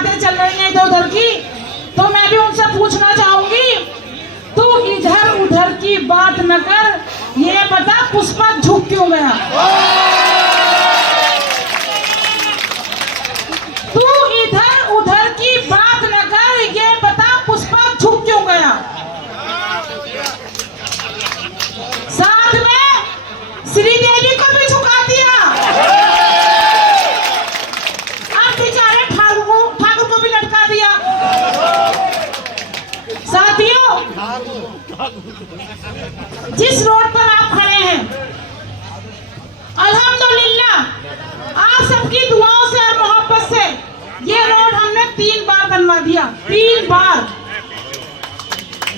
बातें चल रही हैं इधर उधर की, तो मैं भी उनसे पूछना चाहूंगी, तू इधर उधर की बात न कर, ये बता पुष्पा झुक क्यों गया? तू इधर उधर की बात न कर, ये बता पुष्पा झुक क्यों गया? साथ में श्रीदेवी को भी झुका दिया, अब बेचारे ठाकुर को भी लटका दिया। साथियों, जिस रोड पर आप खड़े हैं, अल्हम्दुलिल्लाह आप सबकी दुआओं से और मोहब्बत से ये रोड हमने 3 बार बनवा दिया। 3 बार।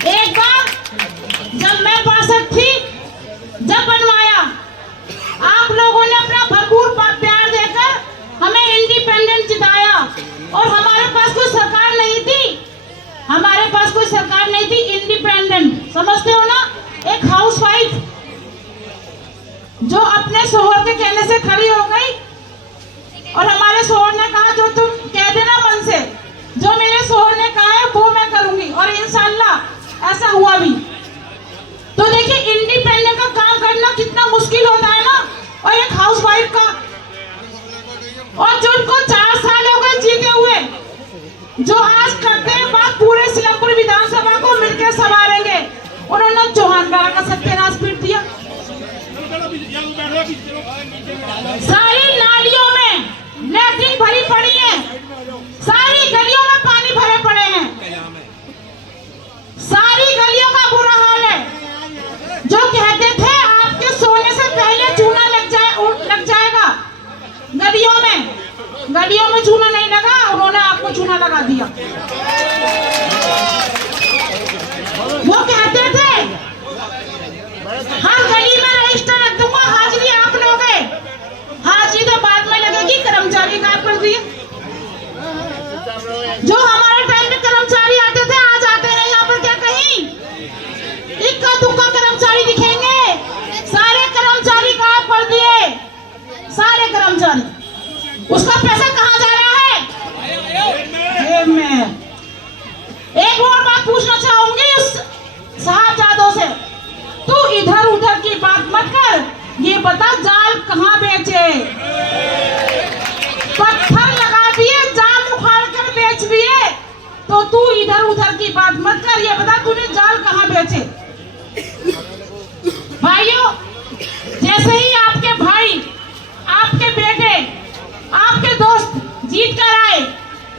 एक बार जब मैं पार्षद थी, जब बनवाया, आप लोगों ने अपना भरपूर प्यार देकर हमें इंडिपेंडेंट जिताया, और हमारे पास कोई सरकार नहीं थी, हमारे पास कोई सरकार नहीं थी। इंडिपेंडेंट समझते हो ना? एक हाउसवाइफ जो अपने शोहर के कहने से खड़ी हो गई, और हमारे शोहर ने कहा जो तुम कह देना मन से, जो मेरे शोहर ने कहा है वो मैं करूंगी, और इंशाल्लाह ऐसा हुआ भी। तो देखिए, इंडिपेंडेंट का काम करना कितना मुश्किल होता है ना, और एक हाउसवाइफ का, और जिनको 4 साल हो गए जीते हुए, जो आज करते हैं बात पूरे सिलमपुर विधानसभा को मिलकर संभालेंगे, उन्होंने चौहान बाड़ा का सत्यानाश पीट दिया। सारी नालियों में लैट्रिन भरी पड़ी है, सारी गलियों में पानी भरे पड़े हैं, सारी गलियों का बुरा हाल है। जो कहते थे आपके सोने से पहले चूना लग जाएगा गलियों में चूना नहीं लगा, उन्होंने आपको चूना लगा दिया। वो कहते थे हर गली में रजिस्टर रख दूंगा, हाजिरी आप लोगे। हाजिरी तो बाद में लगेगी, कर्मचारी गायब कर दिए। जो हमारे टाइम में कर्मचारी आते थे, आज आते हैं यहाँ पर क्या कहीं? इक्का दुक्का कर्मचारी दिखेंगे, सारे कर्मचारी गायब कर दिए, सारे कर्मचारी। उसका पैसा कहाँ जा रहा है? जेब में। एक और बात पूछना चाहूंगी उस साहबजादों से, तू इधर उधर की बात मत कर, ये बता जाल कहाँ बेचे? पत्थर लगा दिए, जाल उखाड़ कर बेच दिए, तो तू इधर उधर की बात मत कर, ये बता तूने जाल कहाँ बेचे? भाइयों, जैसे ही आपके भाई, आपके बेटे, आपके दोस्त जीत कर आए,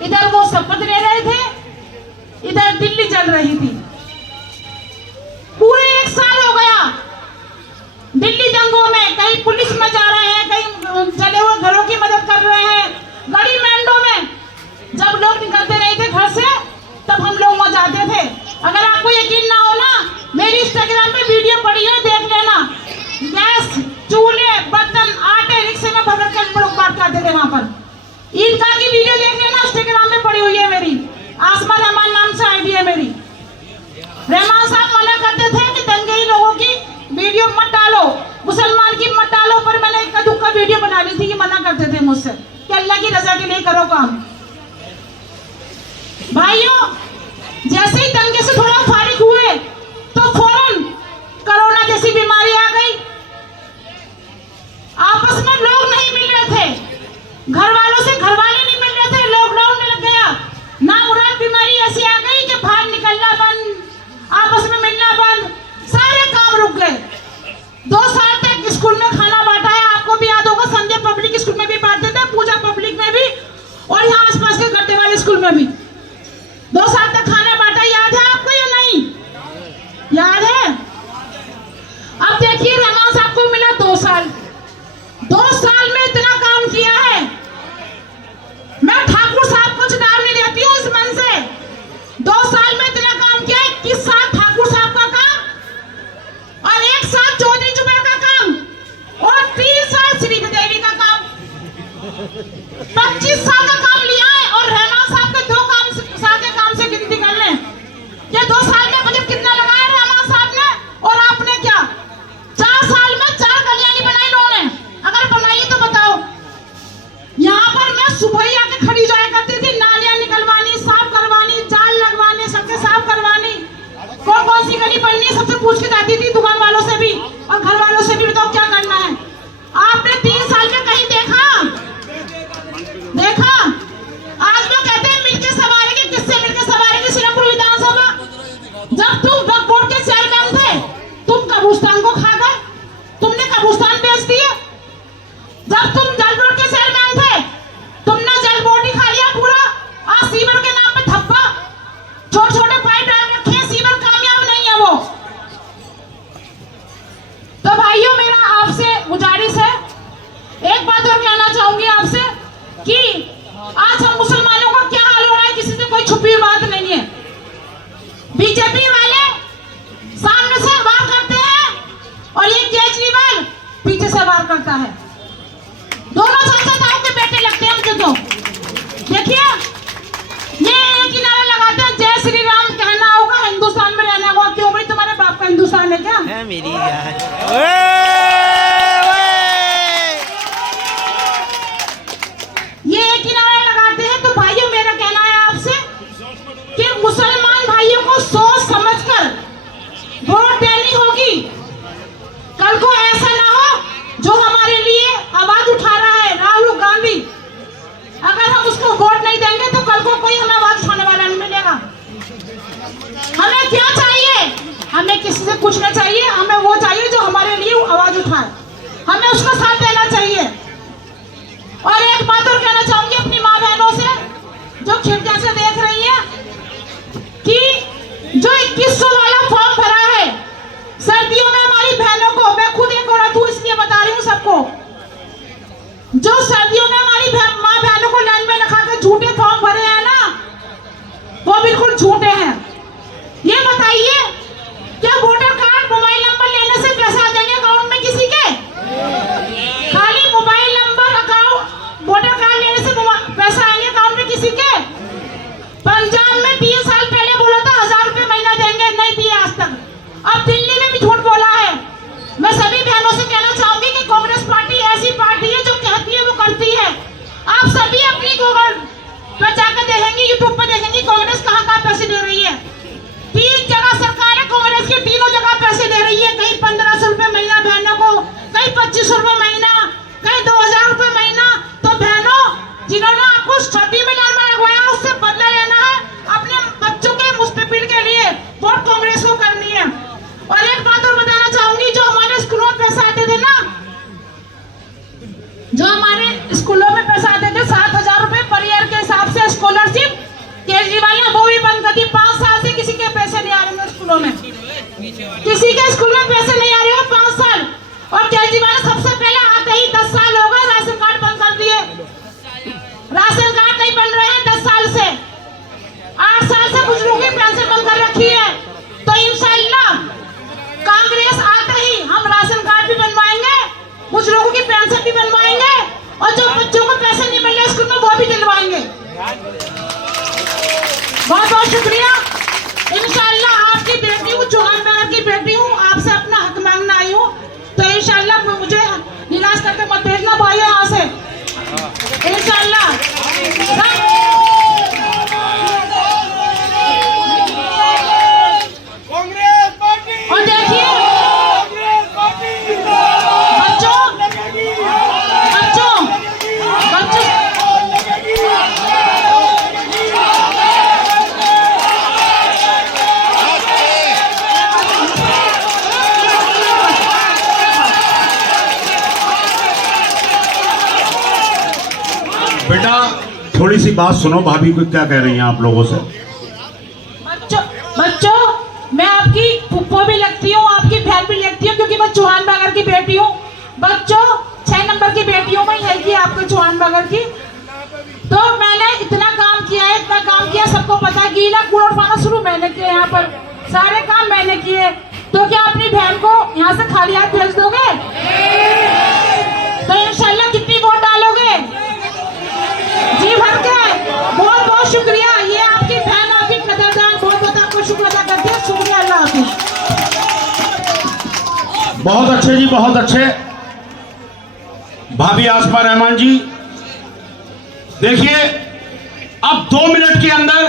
इधर वो शपथ ले रहे थे, इधर दिल्ली चल रही थी। पूरे 1 साल हो गया दिल्ली दंगों में, कहीं पुलिस में जा रहे हैं, कहीं जले हुए घरों की मदद कर रहे हैं। गली मेंढों में जब लोग निकलते नहीं थे घर से, तब हम लोग वहां जाते थे। अगर आपको यकीन ना हो ना, मेरी इंस्टाग्राम पे वीडियो पड़ी है, देख लेना। गैस, चूल्हे, बर्तन, आटे रिक्शे में भर कर हम लोग बात करते थे वहां पर। ईदगाह की वीडियो देख लेना, इंस्टाग्राम में पड़ी हुई है मेरी, आसमा रहमान नाम से आईडी है मेरी। रहमान साहब मना करते थे कि दंगई लोगों की वीडियो मत डालो, मुसलमान की मत डालो, पर मैंने इक्का दुक्का वीडियो बना ली थी कि मना करते थे मुझसे कि अल्लाह की रजा के लिए करो काम। भाइयों, जैसे ही दंगे से थोड़ा फारिग हुए, तो फौरन कोरोना जैसी बीमारी आ गई। आपस में लोग नहीं मिल रहे थे, घर वालों से घर वाले नहीं मिल रहे थे, लॉकडाउन लग गया। नामुराद बीमारी ऐसी आ गई कि बाहर निकलना बंद, आपस में मिलना बंद, सारे काम रुक गए। 2 साल तक स्कूल में खाना बांटा है, आपको भी याद होगा, संजय पब्लिक स्कूल में भी बांटते थे, पूजा पब्लिक में भी, और यहाँ आसपास के गड्ढे वाले स्कूल में भी 2 साल तक खाना बांटा। याद है आपको या नहीं? याद है? अब देखिए, रहमान साहब को मिला 2 साल। 2 साल में इतना काम किया है। मैं ठाकुर साहब को चेतावनी देती हूँ इस मन से, 2 साल में इतना काम किया है। 21 साल ठाकुर साहब का काम, और 1 साल चौधरी जुबैर का काम, और 3 साल श्रीदेवी का काम। 25 साल का काम लिया है, और रहमान साहब के 2 साल के काम से गिनती कर लें, ये 2 साल में बजट कितना लगाया रहमान साहब ने, और आपने क्या 4 साल में 4 गलियां नहीं बनाई लोगों ने? अगर बनाई तो बताओ। यहाँ पर मैं सुबह ही आके खड़ी जाया करती थी, नालियां निकल पूछ के जाती थी दुकान वालों से भी और घर वालों से भी, बताओ क्या करना है। आपने 3 साल में कहीं देखा? आज लोग कहते हैं मिलके संभालेंगे, किससे मिलके संभालेंगे? सिरमपुर विधानसभा जब तुम वक्फ बोर्ड के चेयरमैन थे, तुम कब्रिस्तान को खा गए, तुमने कब्रिस्तान बेच दिए। जब तुम जल बोर्ड के चेयरमैन थे, तुमने जल बोर्ड ही खा लिया पूरा। आज सीवर के नाम पे धब्बा, छोटे छोटे पाइप डाल रखे हैं, सीवर कामयाब नहीं है वो। तो भाइयों, मेरा आपसे गुजारिश है, एक बात और कहना चाहूंगी आपसे कि आज हम मुसलमानों का क्या हाल हो रहा है, किसी से कोई छुपी बात नहीं है। बीजेपी वाले सामने से वार करते हैं और ये केजरीवाल पीछे से वार करता है। दोनों संसदाओं के बेटे लगते हैं मुझे। तो देखिए, ये एक ही नारा लगाते हैं, जय श्री राम कहना होगा, हिंदुस्तान में रहना होगा। क्यों भाई, तुम्हारे बाप का हिंदुस्तान है क्या? है मेरी यार। ये एक ही नारा लगाते हैं। तो भाइयों, मेरा कहना है आपसे कि मुसलमान भाइयों को सोच समझकर वोट देनी होगी। कल को ऐसा ना हो जो हमारे लिए आवाज उठा रहा है राहुल गांधी, अगर हम उसको वोट नहीं देंगे तो कल को कोई हमें आवाज उठाने वाला नहीं मिलेगा। हमें क्या चाहिए? हमें किसी से कुछ नहीं चाहिए, हमें वो चाहिए जो हमारे लिए आवाज उठाए, हमें उसका साथ देना चाहिए। और एक बात और कहना चाहूंगी अपनी माँ बहनों से जो खिड़कियां से देख रही है कि जो 2100 वाला फॉर्म भरा है सर्दियों में हमारी बहनों को, मैं खुद एक औरत हूं इसलिए बता रही हूँ सबको, जो सर्दियों में हमारी माँ बहनों को लाइन में लगा कर झूठे फॉर्म भरे हैं ना, वो बिल्कुल झूठे हैं। ये बताइए, क्या वोटर कार्ड मोबाइल नंबर लेने से पैसा आ जाएंगे अकाउंट में किसी के? खाली mobile number, account, voter card लेने से पैसा आएंगे अकाउंट में किसी के? पंजाब में 3 साल पहले बोला था 1000 रुपए महीना देंगे, नहीं दिए आज तक। अब दिल्ली में भी झूठ बोला है। मैं सभी बहनों से कहना चाहूंगी कि कांग्रेस पार्टी ऐसी पार्टी है जो कहती है वो करती है। आप सभी अपनी गूगल पर जाकर देखेंगे, यूट्यूब पर देखेंगे कांग्रेस कहाँ पैसे दे रही है। 3 जगह सरकार है कांग्रेस की, तीनों जगह पैसे दे रही है। कहीं 1500 रुपए महीना बहनों को, कहीं 2500 रुपए महीना, कहीं 2000 रुपए महीना। तो बहनों, जिन्होंने आपको सर्दी में लाइन में लगवाया उससे बदला लेना है, अपने बच्चों के मुस्तकबिल के लिए वोट कांग्रेस को करनी है। और एक बात और बताना चाहूंगी, जो हमारे स्कूलों में पैसा आते थे ना, जो हमारे स्कूलों में पैसा आते थे 7000 रुपए पर ईयर के हिसाब से स्कॉलरशिप, केजरीवाल ने वो भी बंद कर दी। 5 साल से किसी के पैसे नहीं आ रहे स्कूलों में, किसी के स्कूल में पैसे नहीं आ रहे हो 5 साल। और केजरीवाल सबसे पहले आते ही 10 साल हो गए राशन कार्ड बंद कर दिए। राशन कार्ड नहीं बन रहे हैं 10 साल से। 8 साल से बुजुर्गों की पेंशन बंद कर रखी है। तो इंशाअल्लाह कांग्रेस आते ही हम राशन कार्ड भी बनवाएंगे, बुजुर्गों की पेंशन भी बनवाएंगे, और जो बच्चों को पैसे नहीं मिल रहे स्कूल में वो भी दिलवाएंगे। बहुत बहुत शुक्रिया। इंशाअल्लाह आपकी बेटी हूँ, चौहान बहन की बेटी हूँ, आपसे अपना हक मांगना आई हूँ। तो इंशाअल्लाह मुझे निराश करके मत भेजना भाई यहाँ से, इंशाअल्लाह। और देखिए बच्चों, बेटा थोड़ी सी बात सुनो, भाभी को क्या कह रही हैं आप लोगों से। बच्चों, मैं आपकी फुप्पो भी लगती हूँ, आपकी बहन भी लगती हूँ, क्योंकि मैं चौहान बगर की बेटी हूँ। बच्चों, 6 नंबर की बेटी हूँ मैं, है कि आपके चौहान बगर की। तो मैंने इतना काम किया है, इतना काम किया, सबको पता है। गीला कूड़ा उठाना शुरू मैंने किया, यहाँ पर सारे काम मैंने किए। तो क्या अपनी बहन को यहाँ से खाली हाथ भेज दोगे? तो इंशाल्लाह कितनी वोट डालोगे? जी भर के। बहुत बहुत शुक्रिया। ये आपकी बहन, आपकी कदरदान, बहुत बहुत आपको शुक्र अदा करती है। शुक्रिया, अल्लाह हाफिज। बहुत अच्छे जी, बहुत अच्छे। भाभी आसमा रहमान जी, देखिए अब 2 मिनट के अंदर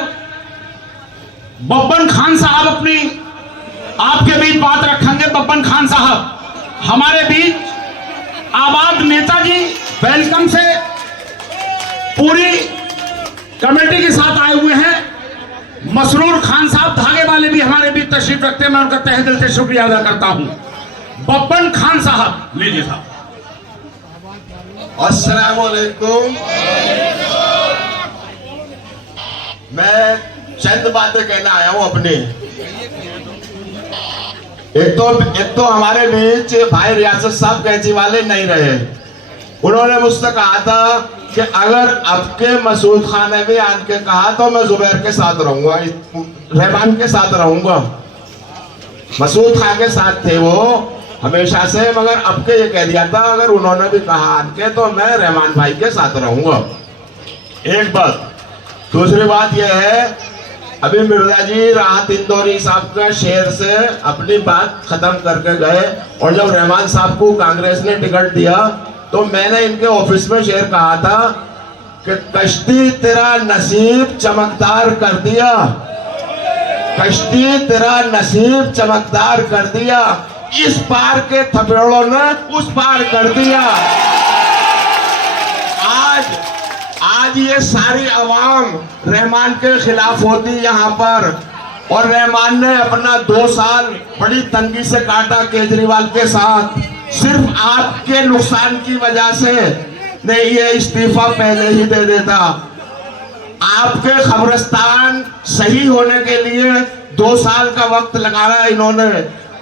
बब्बन खान साहब अपनी आपके बीच बात रखेंगे बब्बन खान साहब, हमारे बीच आबाद नेताजी वेलकम से पूरी कमेटी के साथ आए हुए हैं। मसरूर खान साहब धागे वाले भी हमारे बीच तशरीफ रखते हैं, मैं उनका तहे दिल से शुक्रिया अदा करता हूं। बब्बन खान साहब लीजिए साहब। अस्सलाम वालेकुम। मैं चंद बातें कहना आया हूं अपनी। एक तो हमारे बीच भाई रियासत साहब कैंची वाले नहीं रहे। उन्होंने मुझसे कहा था कि अगर आपके मसूद खान ने भी आन के कहा तो मैं जुबैर के साथ रहूंगा, रहमान के साथ रहूंगा। मसूद खान के साथ थे वो हमेशा से, मगर अब के ये कह दिया था अगर उन्होंने भी कहा आन के तो मैं रहमान भाई के साथ रहूंगा। एक बात। दूसरी बात यह है, अभी मिर्जा जी राहत इंदौरी साहब का शेर से अपनी बात खत्म करके गए, और जब रहमान साहब को कांग्रेस ने टिकट दिया तो मैंने इनके ऑफिस में शेर कहा था कि कश्ती तेरा नसीब चमकदार कर दिया, कश्ती तेरा नसीब चमकदार कर दिया, इस पार के थपेड़ों ने उस पार कर दिया। आज ये सारी अवाम रहमान के खिलाफ होती यहाँ पर, और रहमान ने अपना 2 साल बड़ी तंगी से काटा केजरीवाल के साथ। सिर्फ आपके नुकसान की वजह से नहीं, ये इस्तीफा पहले ही दे देता। आपके खबरस्तान सही होने के लिए 2 साल का वक्त लगाया इन्होंने।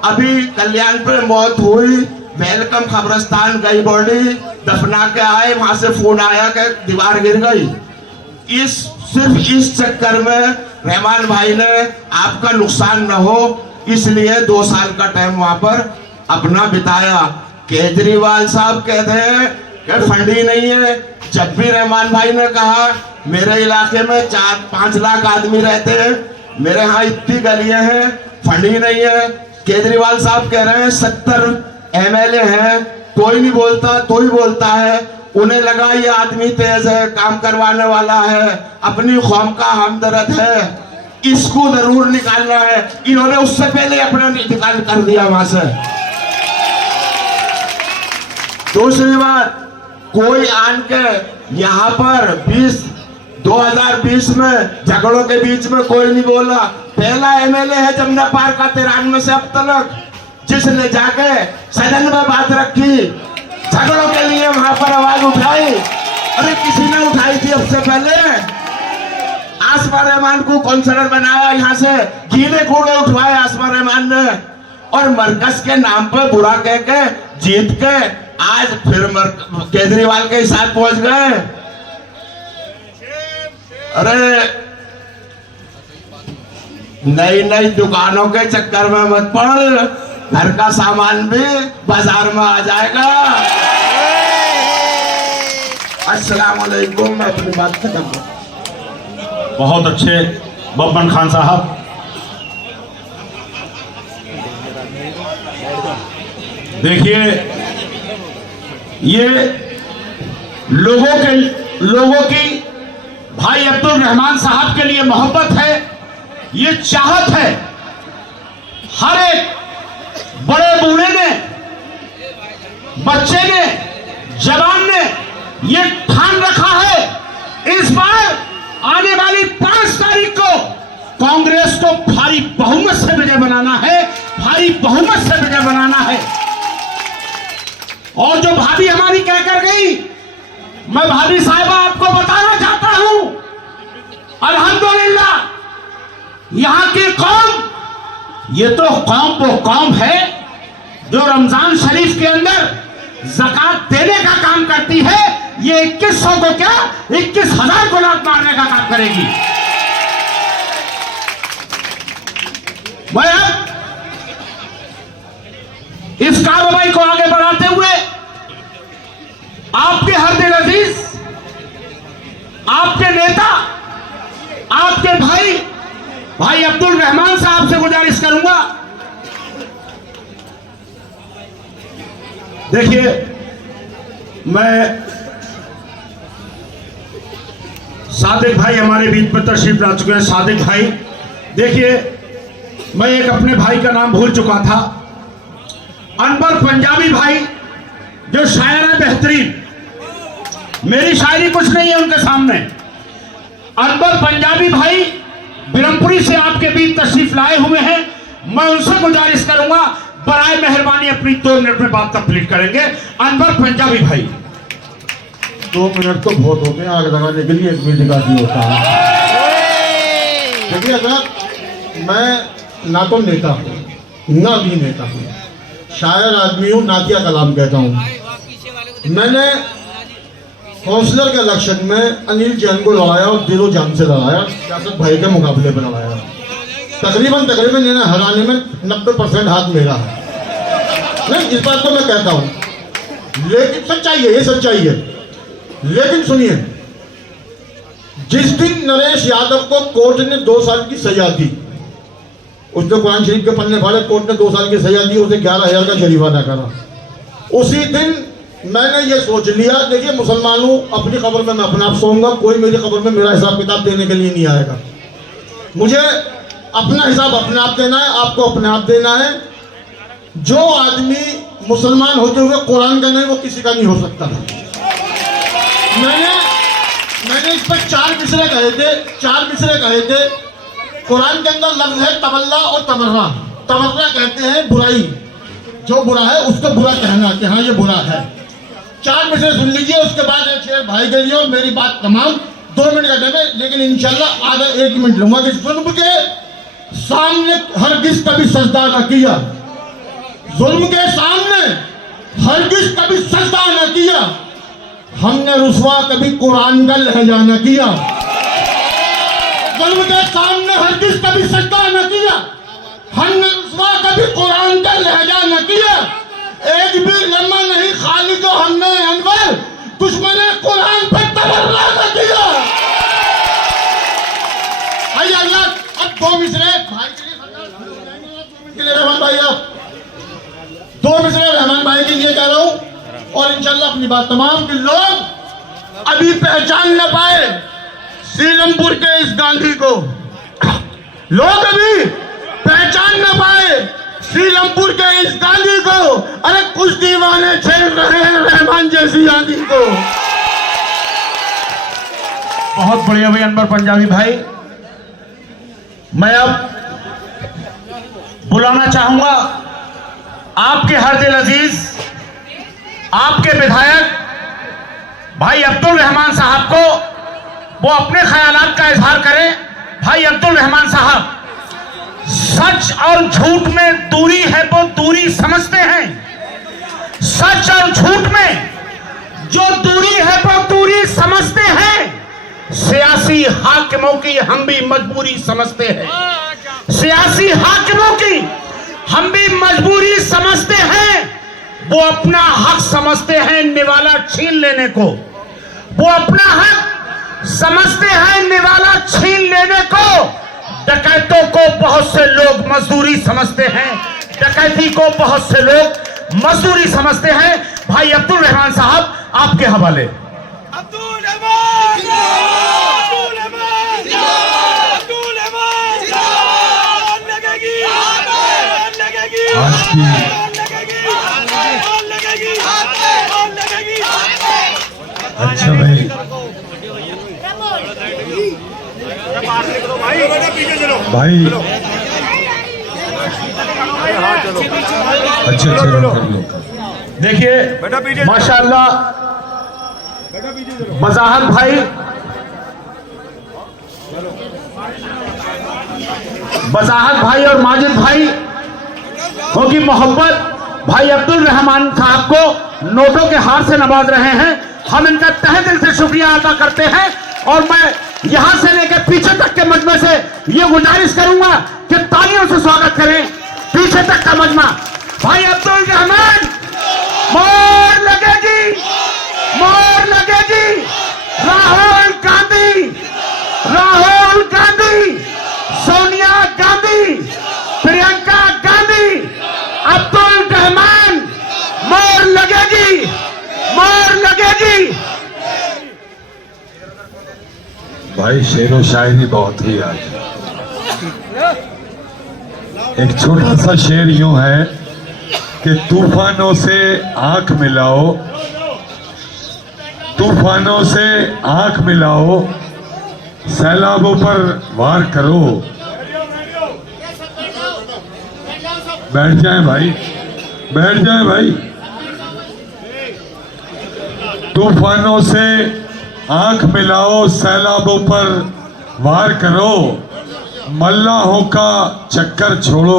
अभी कल्याण पे मौत हुई, वेलकम खबरस्तान गई बॉडी, दफना के आए, वहां से फोन आया कि दीवार गिर गई। सिर्फ इस चक्कर में रहमान भाई ने आपका नुकसान न हो इसलिए 2 साल का टाइम वहां पर अपना बिताया। केजरीवाल साहब कहते हैं कि फंड ही नहीं है। जब भी रहमान भाई ने कहा मेरे इलाके में 4-5 लाख आदमी रहते हैं, मेरे यहाँ इतनी गलियां हैं, फंड ही नहीं है। केजरीवाल साहब कह रहे हैं 70 MLA हैं, कोई नहीं बोलता, तो ही बोलता है। उन्हें लगा ये आदमी तेज है, काम करवाने वाला है, अपनी कौम का हमदर्द है, इसको जरूर निकालना है। इन्होंने उससे पहले अपना निकाल कर दिया वहां से। दूसरी बात, कोई आन के यहाँ पर 2020 में झगड़ों के बीच में कोई नहीं बोला। पहला MLA है जमुना पार का 93 से अब तक जिसने जाके सदन में बात रखी, झगड़ों के लिए वहां पर आवाज उठाई। अरे किसी ने उठाई थी अब से पहले? आसमा रहमान को काउंसलर बनाया, यहाँ से गीले कूड़े उठवाए आसमा रहमान ने, और मरकज के नाम पर बुरा कह के जीत के आज फिर केजरीवाल के साथ पहुंच गए। अरे नई नई दुकानों के चक्कर में मत पड़, घर का सामान भी बाजार में आ जाएगा। अस्सलाम वालेकुम। मैं अपनी बात खत्म करूं। बहुत अच्छे बब्बन खान साहब। देखिए, ये लोगों की भाई अब्दुल रहमान साहब के लिए मोहब्बत है, ये चाहत है। हर एक बड़े बूढ़े ने, बच्चे ने, जवान ने ये ठान रखा है इस बार आने वाली 5 तारीख को कांग्रेस को भारी बहुमत से विजय बनाना है, भारी बहुमत से विजय बनाना है। और जो भाभी हमारी कह कर गई, मैं भाभी साहिबा आपको बताना चाहता हूं, अल्हम्दुलिल्लाह यहां की कौम, ये तो कौम वो कौम है जो रमजान शरीफ के अंदर ज़कात देने का काम करती है। ये 2100 को क्या 21,000 को लात मारने का काम करेगी। मैं अब इस कार्रवाई को आगे बढ़ाते हुए आपके हर दिल अजीज, आपके नेता, आपके भाई अब्दुल रहमान साहब से गुजारिश करूंगा, देखिए मैं सादिक भाई हमारे बीच में तशरीफ ला चुके हैं। सादिक भाई, देखिए मैं एक अपने भाई का नाम भूल चुका था, अनवर पंजाबी भाई जो शायर है बेहतरीन, मेरी शायरी कुछ नहीं है उनके सामने। अनवर पंजाबी भाई बिरमपुरी से आपके बीच तशरीफ लाए हुए हैं। मैं उनसे गुजारिश करूंगा बराए मेहरबानी अपनी 2 मिनट में बात कंप्लीट करेंगे। अनवर पंजाबी भाई। 2 मिनट तो बहुत होते हैं, आग लगाने के लिए 1 मिनट काफी होता है। देखिए अगर मैं ना तो नेता हूँ ना भी नेता हूँ, शायर आदमी हूँ, नातिया कलाम कहता हूँ। मैंने काउंसलर के इलेक्शन में अनिल जैन को लड़ाया और दिलो जान से लड़ाया, सियासत भाई के मुकाबले पर लड़ाया। तकरीबन इन्हें हराने में 90% हाथ मेरा है। नहीं, इस बात को मैं कहता हूँ, लेकिन सच्चाई है, ये सच्चाई है। लेकिन सुनिए, जिस दिन नरेश यादव को कोर्ट ने 2 साल की सजा दी, उसने कुरान शरीफ के पन्ने फाड़े, कोर्ट ने 2 साल की सजा दी, उसे 11,000 का जुर्माना करा। उसी दिन मैंने ये सोच लिया, देखिए मुसलमान हूं, अपनी खबर में मैं अपने आप सोऊंगा, कोई मेरी खबर में मेरा हिसाब किताब देने के लिए नहीं आएगा। मुझे अपना हिसाब अपने आप देना है, आपको अपने आप देना है। जो आदमी मुसलमान होते हुए कुरान का नहीं, वो किसी का नहीं हो सकता। मैंने इस पर 4 मिसरे कहे थे। कुरान के अंदर लफ्ज है तबल्ला और तबर्रा। तबर्रा कहते हैं बुराई, जो बुरा है उसको बुरा कहना कि हाँ ये बुरा है। 4 मिसरे सुन लीजिए, उसके बाद एक शेर भाई के लिए, और मेरी बात तमाम 2 मिनट का टाइम है, लेकिन इंशाल्लाह आधा 1 मिनट लूंगा। कि जुल्म के सामने हरगिज कभी सजदा न किया, जुल्म के सामने हरगिज कभी सजदा न किया, हमने रुसवा कभी कुरान का लहजा न किया। जुल्म के सामने हरगिज कभी सजदा न किया, हमने रुसवा कभी कुरान का लहजा न किया। एक भी लम्हा नहीं खाली तो हमने अनवर दुश्मन कुरान पर तबर्रा न किया। आइए अल्लाह, अब 2 मिसरे भाई के लिए रहमान भाई, आप 2 मिसरे रहमान भाई के लिए कह रहा हूं, और इंशाल्लाह अपनी बात तमाम के लोग अभी पहचान न पाए सीलमपुर के इस गांधी को, लोग अभी पहचान न पाए सीलमपुर के इस गांधी को। अरे कुछ दीवाने छेड़ रहे हैं रहमान जैसी गांधी को। बहुत बढ़िया भाई अनवर पंजाबी भाई। मैं अब बुलाना चाहूंगा आपके हर दिल अजीज, आपके विधायक भाई अब्दुल रहमान साहब को, वो अपने ख्यालात का इजहार करें। भाई अब्दुल रहमान साहब, सच और झूठ में दूरी है, वो दूरी समझते हैं। सच और झूठ में जो दूरी है वो दूरी समझते हैं। सियासी हाकिमों की हम भी मजबूरी समझते हैं, सियासी हाकिमों की हम भी मजबूरी समझते हैं। वो अपना हक समझते हैं निवाला छीन लेने को, वो अपना हक समझते हैं निवाला छीन लेने को। डकैतों को बहुत से लोग मजदूरी समझते हैं, डकैती को बहुत से लोग मजदूरी समझते हैं। भाई अब्दुल रहमान साहब, आपके हवाले। अच्छा भाई, भाई अच्छा चलो। देखिए माशाल्लाह मजाहत भाई, मजाहत भाई और माजिद भाई होगी मोहब्बत, भाई अब्दुल रहमान साहब को नोटों के हार से नवाज रहे हैं। हम इनका तहे दिल से शुक्रिया अदा करते हैं, और मैं यहां से लेकर पीछे तक के मजमे से ये गुजारिश करूंगा कि तालियों से स्वागत करें पीछे तक का मजमा। भाई अब्दुल रहमान, मोर लगेगी, मोर लगेगी। राहुल गांधी, राहुल गांधी, सोनिया गांधी, प्रियंका गांधी, अब्दुल रहमान, मोर लगेगी, मोर लगेगी। भाई शेरो शायरी बहुत ही आज। एक छोटा सा शेर यूं है कि तूफानों से आंख मिलाओ, तूफानों से आंख मिलाओ, सैलाबों पर वार करो। बैठ जाएं भाई, बैठ जाएं भाई। तूफानों से आंख मिलाओ, सैलाबों पर वार करो, मल्लाहों का चक्कर छोड़ो,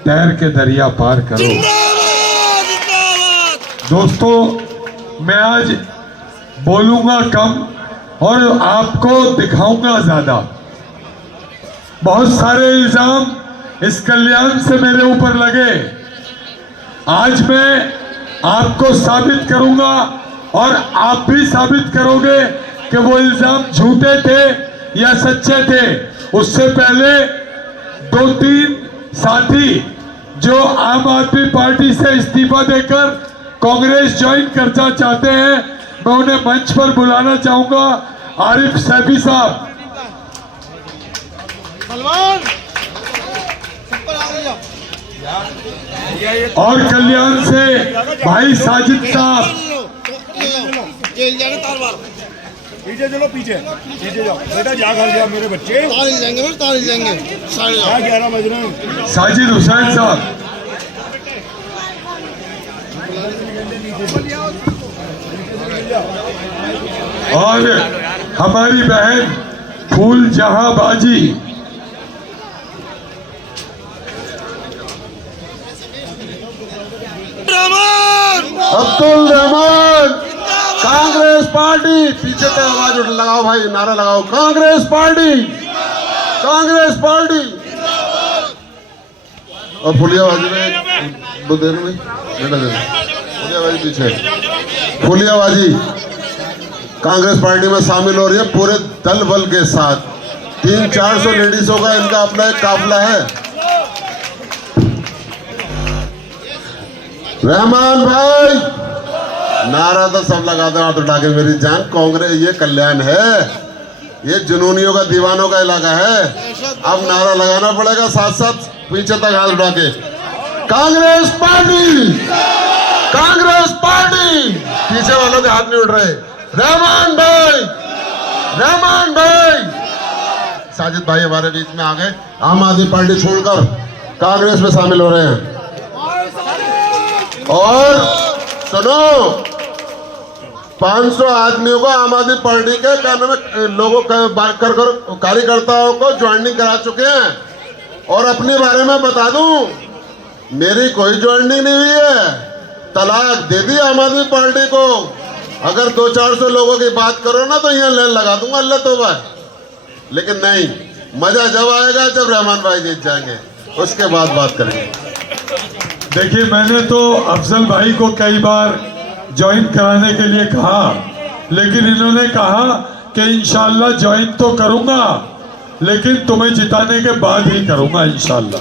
तैर के दरिया पार करो। दोस्तों, मैं आज बोलूंगा कम और आपको दिखाऊंगा ज्यादा। बहुत सारे इल्जाम इस कल्याण से मेरे ऊपर लगे। आज मैं आपको साबित करूंगा और आप भी साबित करोगे कि वो इल्जाम झूठे थे या सच्चे थे। उससे पहले 2-3 साथी जो आम आदमी पार्टी से इस्तीफा देकर कांग्रेस ज्वाइन करना चाहते हैं, मैं उन्हें मंच पर बुलाना चाहूंगा। आरिफ सैफी साहब, और कल्याण से भाई साजिद साहब। पीछे चलो, पीछे जाओ बेटा, जा घर जाओ मेरे बच्चे। ताली लेंगे साढ़े 11 बज रहे हैं। साजिद हुसैन साहब, और हमारी बहन फूल जहां बाजी। अब्दुल रहमान, कांग्रेस पार्टी। पीछे से आवाज उठ लगाओ भाई, नारा लगाओ, कांग्रेस पार्टी, कांग्रेस पार्टी। और फुलियाबाजी में बुदेर में बेटा दे, फुलियाबाजी पीछे, फुलियाबाजी कांग्रेस पार्टी में शामिल हो रही है पूरे दल बल के साथ। 300-400 लेडीजों का इनका अपना एक काफिला है। रहमान भाई, नारा तो सब लगाते हैं, हाथ उठा के मेरी जान। कांग्रेस ये कल्याण है, ये जुनूनियों का, दीवानों का इलाका है। अब नारा लगाना पड़ेगा साथ साथ, पीछे तक हाथ उठा के, कांग्रेस पार्टी, कांग्रेस पार्टी। पीछे वालों के हाथ नहीं उठ रहे। रहमान भाई, रहमान भाई। साजिद भाई हमारे बीच में आ गए, आम आदमी पार्टी छोड़कर कांग्रेस में शामिल हो रहे हैं। और सुनो, 500 आदमियों को आम आदमी पार्टी के कहने में लोगों कार्यकर्ताओं को ज्वाइनिंग करा चुके हैं। और अपने बारे में बता दूं, मेरी कोई ज्वाइनिंग नहीं हुई है। तलाक दे दी आम आदमी पार्टी को। अगर 200-400 लोगों की बात करो ना तो यहाँ लाइन लगा दूंगा, अल्लाह तौबा। लेकिन नहीं, मजा जब आएगा जब रहमान भाई जीत जाएंगे, उसके बाद बात करेंगे। देखिए, मैंने तो अफजल भाई को कई बार ज्वाइन कराने के लिए कहा, लेकिन इन्होंने कहा कि इंशाल्लाह ज्वाइन तो करूंगा, लेकिन तुम्हें जिताने के बाद ही करूंगा इंशाल्लाह।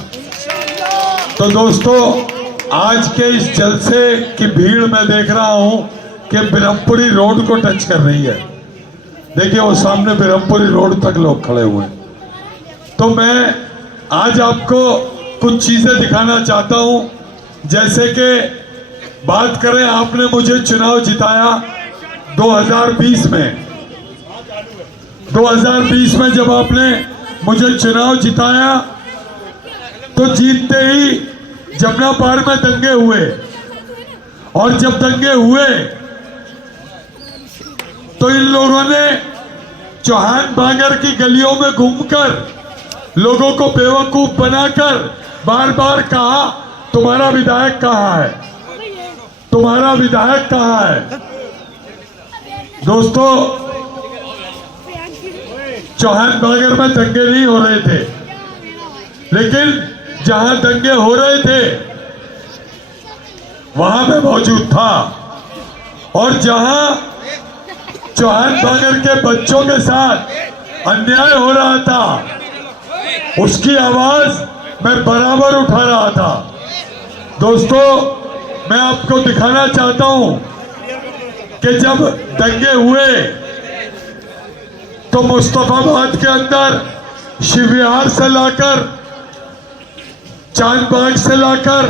तो दोस्तों, आज के इस जलसे की भीड़ मैं देख रहा हूं कि ब्रह्मपुरी रोड को टच कर रही है। देखिए, वो सामने ब्रह्मपुरी रोड तक लोग खड़े हुए हैं। तो मैं आज आपको कुछ चीजें दिखाना चाहता हूं। जैसे कि बात करें, आपने मुझे चुनाव जिताया 2020 में। 2020 में जब आपने मुझे चुनाव जिताया तो जीतते ही जमुना पार में दंगे हुए, और जब दंगे हुए तो इन लोगों ने चौहान बांगर की गलियों में घूमकर लोगों को बेवकूफ बनाकर बार बार कहा, तुम्हारा विधायक कहाँ है, तुम्हारा विधायक कहाँ है। दोस्तों, चौहान बागर में दंगे नहीं हो रहे थे, लेकिन जहां दंगे हो रहे थे वहां मैं मौजूद था। और जहां चौहान बागर के बच्चों के साथ अन्याय हो रहा था, उसकी आवाज मैं बराबर उठा रहा था। दोस्तों, मैं आपको दिखाना चाहता हूं कि जब दंगे हुए तो मुस्तफाबाद के अंदर शिवविहार से लाकर चांदबाग से लाकर,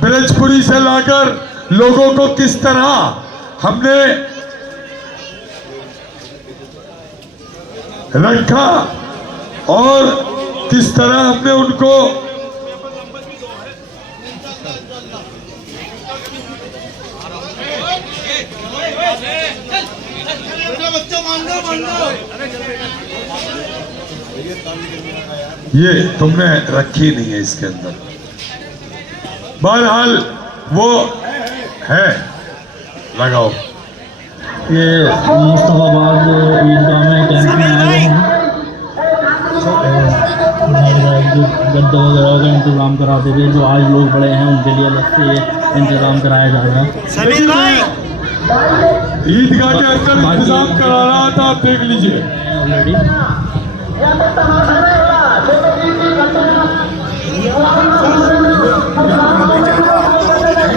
ब्रजपुरी से लाकर लोगों को किस तरह हमने रखा और किस तरह हमने उनको ये तुमने रखी नहीं है इसके अंदर। बहरहाल वो है, लगाओ। ये मुस्तफाबाद ईदगाह में कैंप में आए हैं, गद्दे वगैरह का इंतज़ाम कराते थे। जो आज लोग बड़े हैं उनके लिए अलग से ये इंतज़ाम कराया जा रहा है। समीर भाई ईदगाह के अंदर इंतजाम करा रहा था, आप देख लीजिए। ऑलरेडी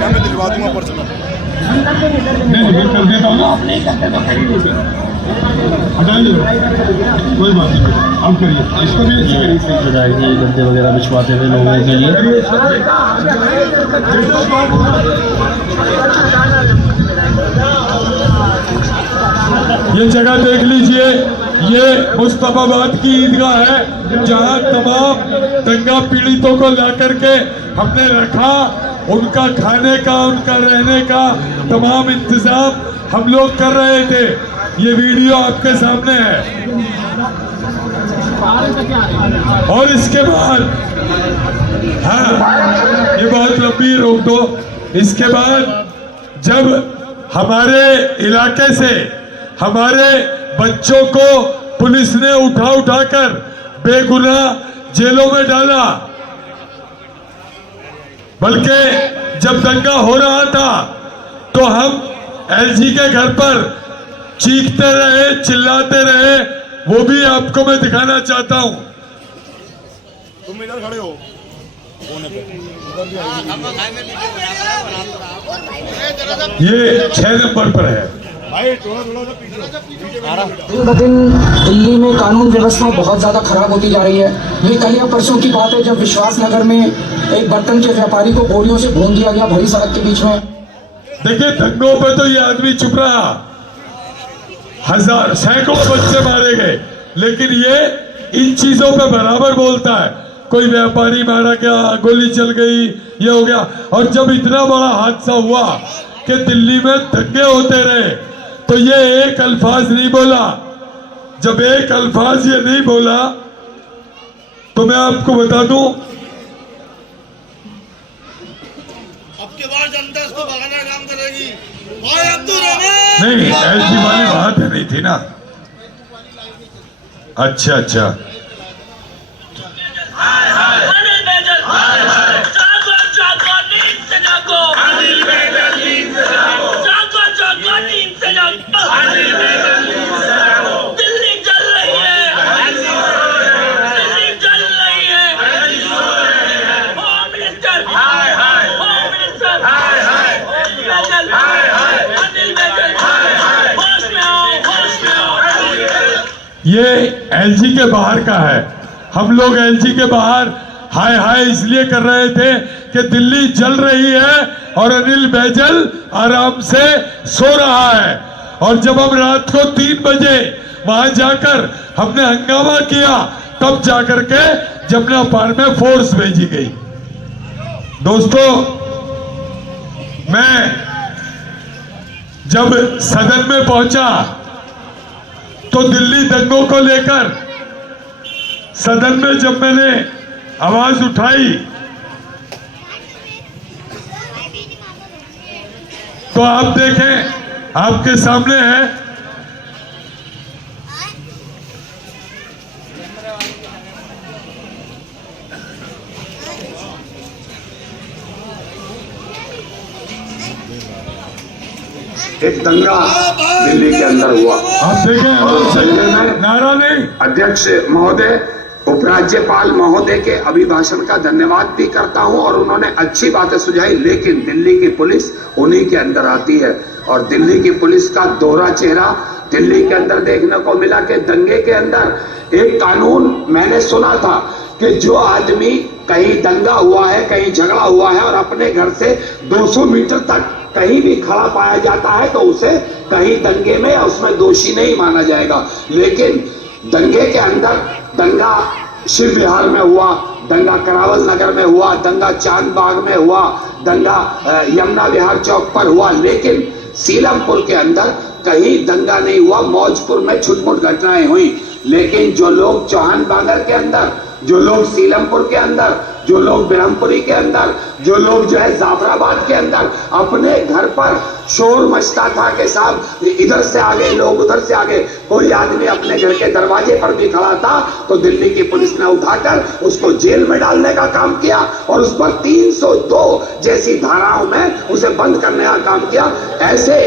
मैं दिलवा दूंगा पर्सनल। नहीं मैं कर देता हूँ, आप नहीं करते तो हटाइए, कोई बात नहीं, आप करिए इसको भी अच्छी करिए। गद्दे वगैरह बिछवाते थे लोगों के लिए। ये जगह देख लीजिए, ये मुस्तफाबाद की ईदगाह है जहां तमाम दंगा पीड़ितों को लेकर के हमने रखा। उनका खाने का, उनका रहने का तमाम इंतजाम हम लोग कर रहे थे। ये वीडियो आपके सामने है। और इसके बाद, हाँ ये बहुत लंबी, रोक दो। इसके बाद जब हमारे इलाके से हमारे बच्चों को पुलिस ने उठाकर बेगुनाह जेलों में डाला, बल्कि जब दंगा हो रहा था तो हम एलजी के घर पर चीखते रहे, चिल्लाते रहे। वो भी आपको मैं दिखाना चाहता हूं। तुम इधर खड़े हो कोने पे। ये 6 नंबर पर है। भाई थोड़ा सा पीछे दिन ब दिन दिल्ली में कानून व्यवस्था बहुत ज़्यादा खराब होती जा रही है। ये कल या परसों की बात है जब विश्वास नगर में एक बर्तन के व्यापारी को गोलियों से भून दिया गया भरी सड़क के बीच में। देखिए दंगों पे तो ये आदमी चुप रहा, हजार सैकड़ों बच्चे मारे गए, लेकिन ये इन चीजों पे बराबर बोलता है। कोई व्यापारी मारा गया, गोली चल गई, ये हो गया। और जब इतना बड़ा हादसा हुआ कि दिल्ली में दंगे होते रहे तो ये एक अल्फाज नहीं बोला। जब एक अल्फाज ये नहीं बोला तो मैं आपको बता दूं, अब के बाद जनता इसको भगाने का काम करेगी। भाई अब्दुल नहीं ऐसी वाली बात नहीं थी ना। अच्छा अच्छा, दिल्ली जल रही है, दिल्ली जल रही है। Home minister, home minister, Anil Baijal, होश में आओ, होश में आओ। ये एलजी के बाहर का है। हम लोग एलजी के बाहर हाय हाय इसलिए कर रहे थे कि दिल्ली जल रही है और अनिल बैजल आराम से सो रहा है। और जब हम रात को 3 बजे वहां जाकर हमने हंगामा किया, तब जाकर के जमुना पार में फोर्स भेजी गई। दोस्तों, मैं जब सदन में पहुंचा तो दिल्ली दंगों को लेकर सदन में जब मैंने आवाज उठाई तो आप देखें, आपके सामने है। एक दंगा दिल्ली के अंदर हुआ। आप देखें, नारा नहीं। अध्यक्ष महोदय, उपराज्यपाल महोदय के अभिभाषण का धन्यवाद भी करता हूं और उन्होंने अच्छी बातें सुझाई, लेकिन दिल्ली की पुलिस उन्हीं के अंदर आती है। और दिल्ली की पुलिस का दोहरा चेहरा दिल्ली के अंदर देखने को मिला कि दंगे के अंदर एक कानून मैंने सुना था कि जो आदमी कहीं दंगा हुआ है, कहीं झगड़ा हुआ है और अपने घर से 200 मीटर तक कहीं भी खड़ा पाया जाता है तो उसे कहीं दंगे में या उसमें दोषी नहीं माना जाएगा। लेकिन दंगे के अंदर, दंगा शिव विहार में हुआ, दंगा करावल नगर में हुआ, दंगा चांद बाग में हुआ, दंगा यमुना विहार चौक पर हुआ, लेकिन सीलमपुर के अंदर कहीं दंगा नहीं हुआ। मौजपुर में छुटमुट घटनाएं हुई, लेकिन जो लोग चौहान बांगर के अंदर, जो लोग सीलमपुर के अंदर, जो लोग ब्रह्मपुरी के अंदर, जो लोग जो है जाफराबाद के अंदर अपने घर पर शोर मचता था कि साहब इधर से आगे लोग उधर से आगे, कोई आदमी अपने घर के दरवाजे पर भी खड़ा था तो दिल्ली की पुलिस ने उठाकर उसको जेल में डालने का काम किया और उस पर 302 जैसी धाराओं में उसे बंद करने का काम किया। ऐसे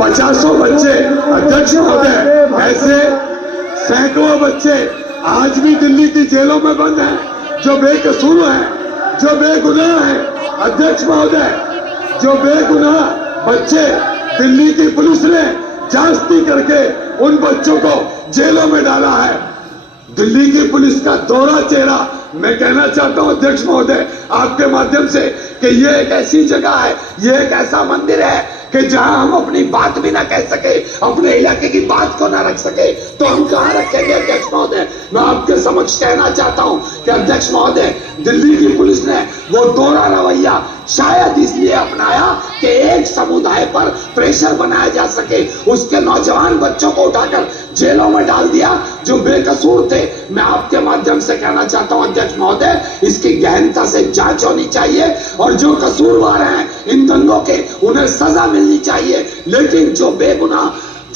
50 बच्चे, अध्यक्ष महोदय, ऐसे सैकड़ों बच्चे आज भी दिल्ली की जेलों में बंद हैं, जो बेकसूर हैं, जो बेगुनाह हैं। अध्यक्ष महोदय, जो बेगुनाह बच्चे दिल्ली की पुलिस ने जांच करके उन बच्चों को जेलों में डाला है। दिल्ली की पुलिस का दोहरा चेहरा मैं कहना चाहता हूं अध्यक्ष महोदय आपके माध्यम से कि ये एक ऐसी जगह है, ये एक ऐसा मंदिर है कि जहां हम अपनी बात भी ना कह सके, अपने इलाके की बात को ना रख सके, तो हम कहां रखेंगे अध्यक्ष महोदय। मैं आपके समक्ष कहना चाहता हूं कि अध्यक्ष महोदय, दिल्ली की पुलिस ने वो दोहरा रवैया शायद इसलिए अपनाया कि एक समुदाय पर प्रेशर बनाया जा सके, उसके नौजवान बच्चों को उठाकर जेलों में डाल दिया जो बेकसूर थे। मैं आपके माध्यम से कहना चाहता हूं अध्यक्ष महोदय, इसकी गहनता से जांच होनी चाहिए और जो कसूरवार हैं इन दंगों के, उन्हें सजा मिलनी चाहिए, लेकिन जो बेगुनाह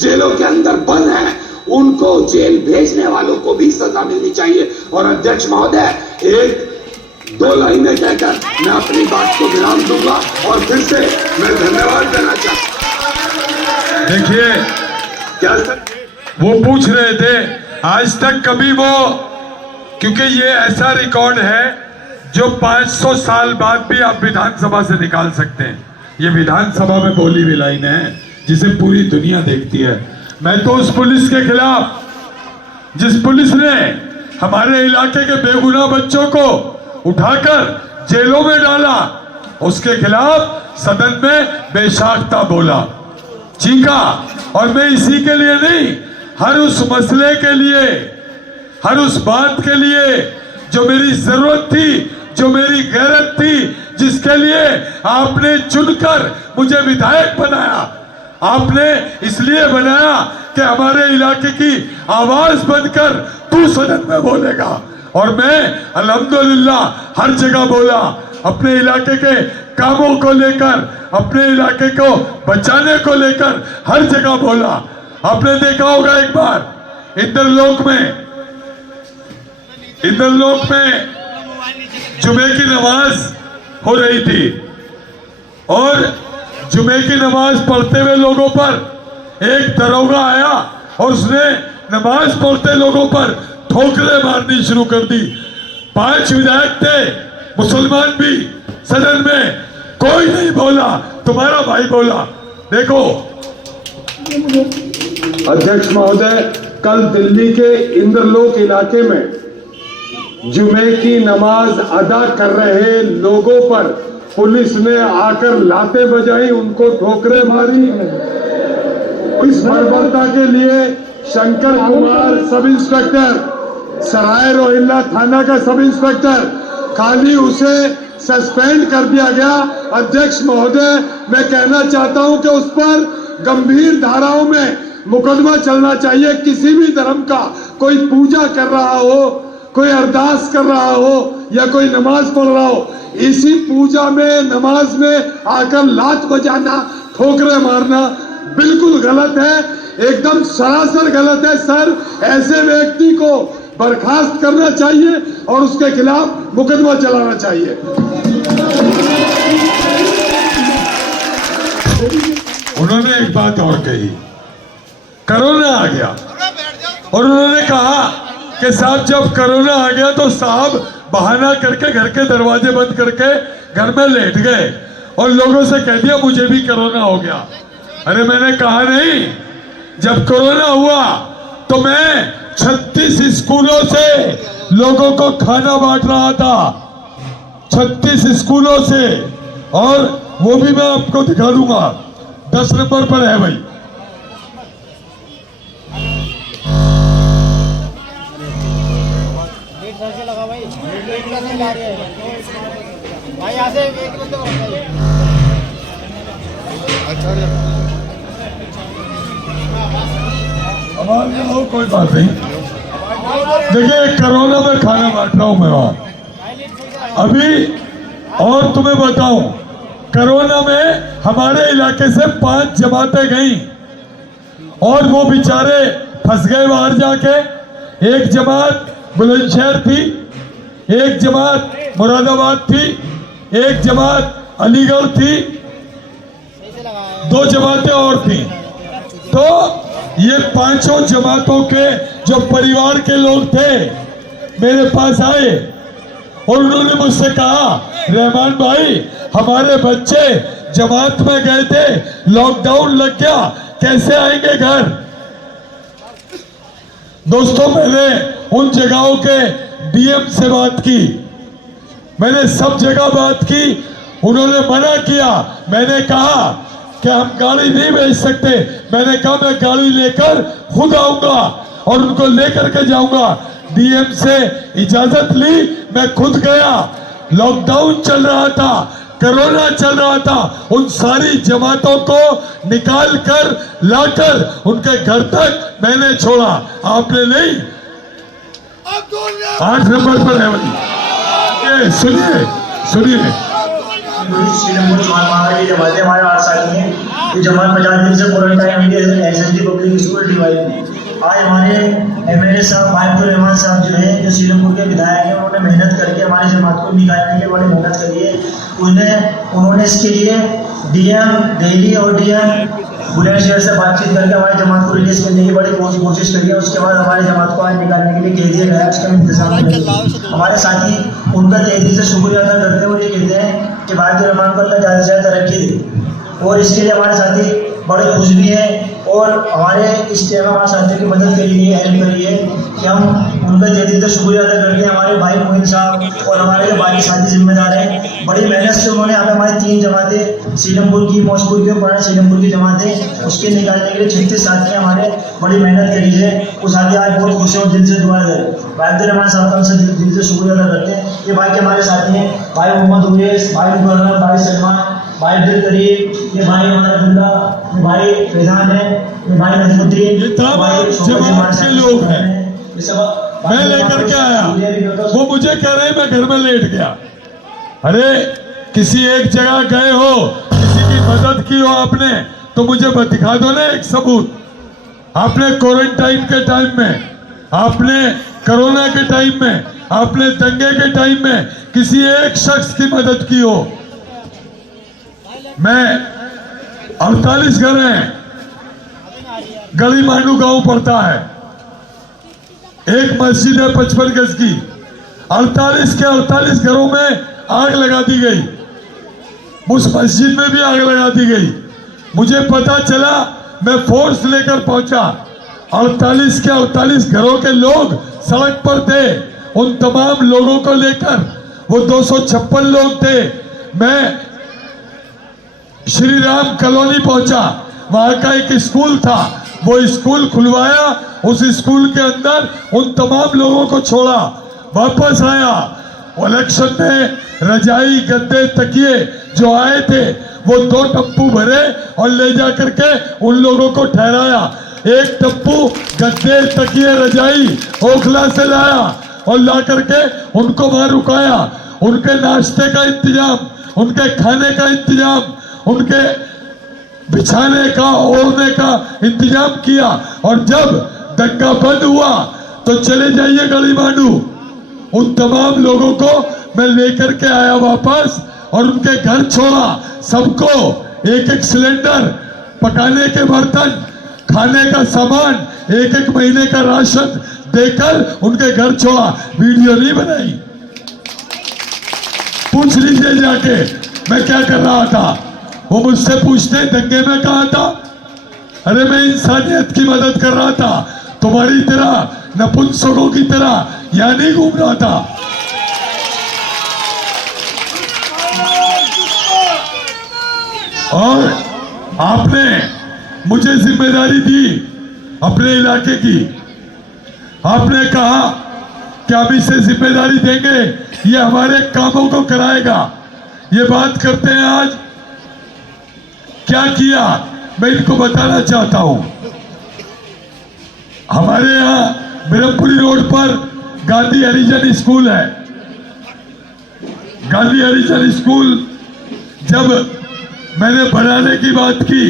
जेलों के अंदर बंद हैं उनको जेल भेजने वालों को भी सजा मिलनी चाहिए। और अध्यक्ष महोदय, एक दो लाइनें कहकर मैं अपनी बात को विराम दूंगा और फिर से मैं धन्यवाद देना चाहता। देखिए, क्या सर वो पूछ रहे थे आज तक कभी वो, क्योंकि ये ऐसा रिकॉर्ड है जो 500 साल बाद भी आप विधानसभा से निकाल सकते हैं। ये विधानसभा में बोली हुई लाइन है जिसे पूरी दुनिया देखती है। मैं तो उस पुलिस के खिलाफ, जिस पुलिस ने हमारे इलाके के बेगुनाह बच्चों को उठाकर जेलों में डाला, उसके खिलाफ सदन में बेशाख्ता बोला, चीखा। और मैं इसी के लिए नहीं, हर उस मसले के लिए, हर उस बात के लिए जो मेरी जरूरत थी, जो मेरी गैरत थी, जिसके लिए आपने चुनकर मुझे विधायक बनाया। आपने इसलिए बनाया कि हमारे इलाके की आवाज बनकर तू सदन में बोलेगा, और मैं अल्हम्दुलिल्लाह हर जगह बोला, अपने इलाके के कामों को लेकर, अपने इलाके को बचाने को लेकर हर जगह बोला। आपने देखा होगा एक बार इंद्रलोक में जुमे की नमाज हो रही थी और जुमे की नमाज पढ़ते हुए लोगों पर एक दरोगा आया और उसने नमाज पढ़ते लोगों पर ठोकरें मारनी शुरू कर दी। 5 विधायक थे, मुसलमान भी, सदन में कोई नहीं बोला, तुम्हारा भाई बोला। देखो अध्यक्ष महोदय, कल दिल्ली के इंद्रलोक इलाके में जुमे की नमाज अदा कर रहे लोगों पर पुलिस ने आकर लातें बजाई, उनको ठोकरें मारी। इस बर्बरता के लिए शंकर कुमार सब इंस्पेक्टर, सराय रोहिल्ला थाना का सब इंस्पेक्टर, खाली उसे सस्पेंड कर दिया गया। अध्यक्ष महोदय, मैं कहना चाहता हूं कि उस पर गंभीर धाराओं में मुकदमा चलना चाहिए। किसी भी धर्म का कोई पूजा कर रहा हो, कोई अरदास कर रहा हो या कोई नमाज पढ़ रहा हो, इसी पूजा में, नमाज में आकर लात बजाना, ठोकरें मारना बिल्कुल गलत है, एकदम सरासर गलत है। सर, ऐसे व्यक्ति को बर्खास्त करना चाहिए और उसके खिलाफ मुकदमा चलाना चाहिए। उन्होंने एक बात और कही, कोरोना आ गया और उन्होंने कहा कि साहब जब कोरोना आ गया तो साहब बहाना करके घर के दरवाजे बंद करके घर में लेट गए और लोगों से कह दिया मुझे भी कोरोना हो गया। अरे मैंने कहा नहीं, जब कोरोना हुआ तो मैं 36 स्कूलों से लोगों को खाना बांट रहा था, 36 स्कूलों से, और वो भी मैं आपको दिखा दूंगा। 10 नंबर पर है भाई। कोई बात नहीं, देखिए कोरोना में खाना बांट रहा हूं मैं वहां अभी। और तुम्हें बताऊं, कोरोना में हमारे इलाके से 5 जमातें गई और वो बेचारे फंस गए बाहर जाके। एक जमात बुलंदशहर थी, एक जमात मुरादाबाद थी, एक जमात अलीगढ़ थी, 2 जमातें और थी। तो ये 5 जमातों के जो परिवार के लोग थे मेरे पास आए और उन्होंने मुझसे कहा, रहमान भाई हमारे बच्चे जमात में गए थे, लॉकडाउन लग गया, कैसे आएंगे घर। दोस्तों मैंने उन जगहों के डीएम से बात की, मैंने सब जगह बात की, उन्होंने मना किया। मैंने कहा कि हम गाड़ी नहीं भेज सकते, मैंने कहा मैं गाड़ी लेकर खुद आऊंगा और उनको लेकर के जाऊंगा। डीएम से इजाजत ली, मैं खुद गया। लॉकडाउन चल रहा था, कोरोना चल रहा था, उन सारी जमातों को निकाल कर लाकर उनके घर तक मैंने छोड़ा। आपने नहीं। 8 नंबर पर है भाई, सुनिए सुनिए। जमातें हमारे 8 साथी हैं। ये जमात 50 दिन से क्वारंटाइन हुई है एसएसडी पब्लिक स्कूल डिवाइस में। आज हमारे एमएलए साहब वाहिदुर रहमान साहब जो है, जो सीलमपुर के विधायक हैं, उन्होंने मेहनत करके हमारी जमात को निकालने के लिए बड़ी मेहनत करी है। उन्होंने इसके लिए डीएम दिल्ली और डीएम बुलंदशहर से बातचीत करके हमारी जमात को रिलीज करने की बड़ी कोशिश करी है। उसके बाद हमारी जमात को आज निकालने के लिए कह दिया गया, उसका इंतजाम है। हमारे साथी उनका तहे दिल से शुक्रिया अदा करते हैं और ये कहते हैं कि वाहिदुर रहमान को अल्लाह ज़्यादा से ज़्यादा तरक्की दे। और इसके लिए हमारे साथी बड़े खुश भी हैं और हमारे इस टाइम हमारे साथियों की मदद के लिए हेल्प करी है कि हम उनका तहे दिल से शुक्रिया अदा करते हैं। हमारे भाई मोइन साहब और हमारे जो बाकी साथी जिम्मेदार हैं, बड़ी मेहनत से उन्होंने यहाँ पे हमारी 3 जमातें, सीलमपुर की, मौजपुर की और पुराना सीलमपुर की जमातें, उसके निकालने के लिए 36 साथी हमारे बड़ी मेहनत करी है। वो साथी आज बहुत खुश हैं और दिल से दुआ है। वाहिदुर रहमान साहब का हमसे दिल से शुक्रिया अदा करते हैं। ये भाई के हमारे साथी हैं, भाई मोहम्मद उवैस, भाई मुकर्रम, भाई सलमान, भाई अब्दुल करीम, ये भाई हमारे अब्दुल्ला, ये भाई फैजान है, ये भाई नजमुद्दीन, भाई जमात के लोग हैं। मैं लेकर के आया, वो मुझे कह रहे हैं मैं घर में लेट गया। अरे किसी एक जगह गए हो, किसी की मदद की हो आपने, तो मुझे दिखा दो ना एक सबूत। आपने क्वारंटाइन के टाइम में, आपने कोरोना के टाइम में, आपने दंगे के टाइम में किसी एक शख्स की मदद की हो। मैं 48 घर हैं, गली मांडू गांव पड़ता है, एक मस्जिद है 55 गज की, 48 के 48 घरों में आग लगा दी गई, उस मस्जिद में भी आग लगा दी गई। मुझे पता चला, मैं फोर्स लेकर पहुंचा, 48 के 48 घरों के लोग सड़क पर थे। उन तमाम लोगों को लेकर, वो 256 लोग थे, मैं श्री राम कॉलोनी पहुंचा, वहां का एक स्कूल था, वो स्कूल खुलवाया, उस स्कूल के अंदर उन तमाम लोगों को छोड़ा, वापस आया। इलेक्शन में रजाई गद्दे तकिए जो आए थे, वो 2 टप्पू भरे और ले जा करके उन लोगों को ठहराया। एक टप्पू गद्दे तकिए रजाई ओखला से लाया और ला करके उनको वहां रुकाया। उनके नाश्ते का इंतजाम, उनके खाने का इंतजाम, उनके बिछाने का, ओढ़ने का इंतजाम किया। और जब दंगा बंद हुआ तो चले जाइए गली मांडू। उन तमाम लोगों को मैं लेकर के आया वापस और उनके घर छोड़ा। सबको एक एक सिलेंडर, पकाने के बर्तन, खाने का सामान, एक एक महीने का राशन देकर उनके घर छोड़ा। वीडियो नहीं बनाई, पूछ लीजिए जाके मैं क्या कर रहा था। वो मुझसे पूछते दंगे में कहा था। अरे मैं इंसानियत की मदद कर रहा था, तुम्हारी तरह नपुंसकों की तरह यहाँ नहीं घूम रहा था। और आपने मुझे जिम्मेदारी दी अपने इलाके की। आपने कहा कि हम इसे जिम्मेदारी देंगे, ये हमारे कामों को कराएगा। ये बात करते हैं आज क्या किया, मैं इनको बताना चाहता हूं। हमारे यहाँ ब्रह्मपुरी रोड पर गांधी हरिजन स्कूल है। गांधी हरिजन स्कूल जब मैंने बनाने की बात की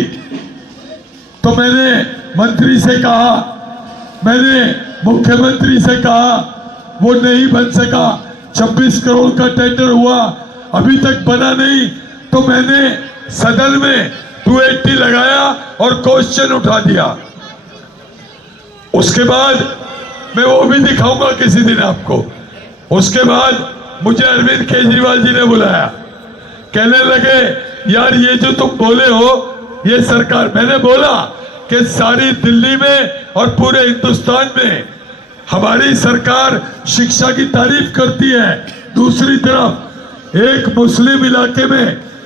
तो मैंने मंत्री से कहा, मैंने मुख्यमंत्री से कहा, वो नहीं बन सका। 26 करोड़ का टेंडर हुआ, अभी तक बना नहीं। तो मैंने सदन में 280 लगाया और क्वेश्चन उठा दिया। उसके बाद मैं वो भी दिखाऊंगा किसी दिन आपको। उसके बाद मुझे अरविंद केजरीवाल जी ने बुलाया, कहने लगे यार ये जो तुम बोले हो ये सरकार। मैंने बोला कि सारी दिल्ली में और पूरे हिंदुस्तान में हमारी सरकार शिक्षा की तारीफ करती है। दूसरी तरफ एक मुस्लिम इलाके में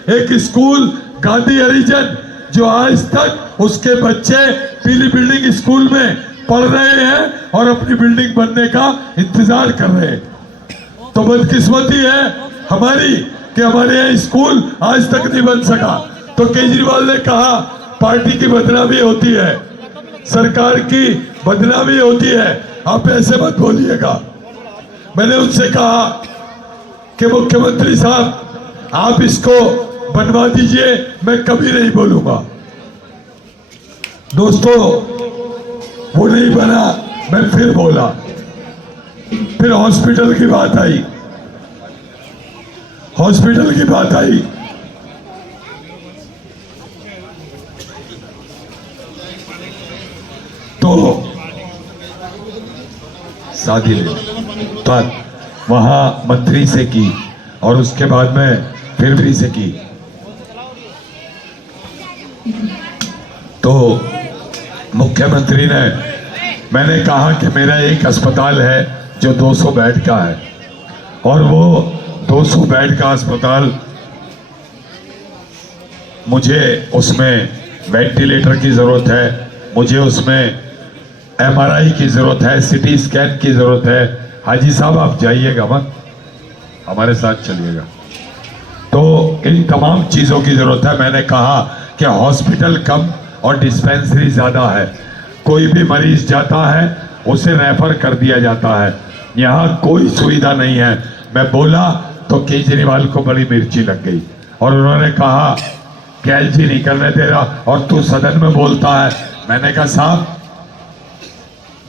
एक स्कूल गांधी हरिजन, जो आज तक उसके बच्चे पीली बिल्डिंग स्कूल में पढ़ रहे हैं और अपनी बिल्डिंग बनने का इंतजार कर रहे हैं। तो बदकिस्मती है हमारी कि हमारे यहाँ स्कूल आज तक नहीं बन सका। तो केजरीवाल ने कहा पार्टी की बदनामी होती है, सरकार की बदनामी होती है, आप ऐसे मत बोलिएगा। मैंने उनसे कहा कि मुख्यमंत्री साहब आप इसको बनवा दीजिए, मैं कभी नहीं बोलूंगा। दोस्तों वो नहीं बना, मैं फिर बोला। फिर हॉस्पिटल की बात आई, हॉस्पिटल की बात आई। तो शादी ले बात वहां मंत्री से की और उसके बाद में फिर भी से की। तो मुख्यमंत्री ने, मैंने कहा कि मेरा एक अस्पताल है जो 200 बेड का है और वो 200 बेड का अस्पताल, मुझे उसमें वेंटिलेटर की जरूरत है, मुझे उसमें MRI की जरूरत है, CT स्कैन की जरूरत है। हाजी साहब आप जाइएगा मत, हमारे साथ चलिएगा। तो इन तमाम चीजों की जरूरत है। मैंने कहा कि हॉस्पिटल कम और डिस्पेंसरी ज्यादा है। कोई भी मरीज जाता है उसे रेफर कर दिया जाता है, यहाँ कोई सुविधा नहीं है। मैं बोला तो केजरीवाल को बड़ी मिर्ची लग गई और उन्होंने कहा कि LG नहीं करने दे रहा और तू सदन में बोलता है। मैंने कहा साहब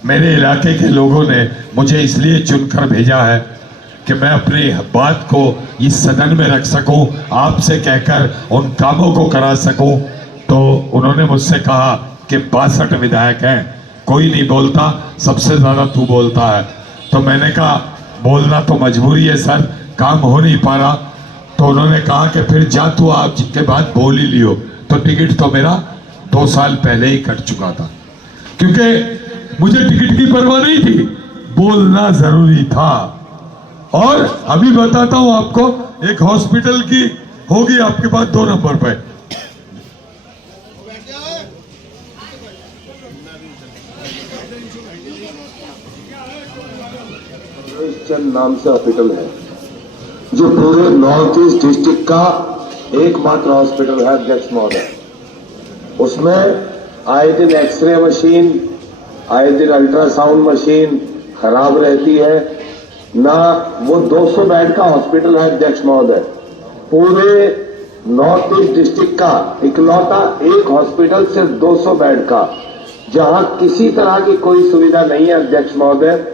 मेरे इलाके के लोगों ने मुझे इसलिए चुनकर भेजा है कि मैं अपनी बात को इस सदन में रख सकूं, आपसे कहकर उन कामों को करा सकूं। तो उन्होंने मुझसे कहा कि 62 विधायक हैं, कोई नहीं बोलता, सबसे ज्यादा तू बोलता है। तो मैंने कहा बोलना तो मजबूरी है सर, काम हो नहीं पा रहा। तो उन्होंने कहा कि फिर जा तू आप के बाद बोल ही लियो। तो टिकट तो मेरा 2 साल पहले ही कट चुका था, क्योंकि मुझे टिकट की परवाह नहीं थी, बोलना जरूरी था। और अभी बताता हूं आपको, एक हॉस्पिटल की होगी आपके पास 2 नंबर पे, चंद नाम से हॉस्पिटल है जो पूरे नॉर्थ ईस्ट डिस्ट्रिक्ट का एकमात्र हॉस्पिटल है अध्यक्ष महोदय। उसमें आए दिन एक्सरे मशीन, आए दिन अल्ट्रासाउंड मशीन खराब रहती है ना। वो 200 बेड का हॉस्पिटल है अध्यक्ष महोदय। पूरे नॉर्थ ईस्ट डिस्ट्रिक्ट का इकलौता एक हॉस्पिटल सिर्फ 200 बेड का, जहां किसी तरह की कोई सुविधा नहीं है अध्यक्ष महोदय।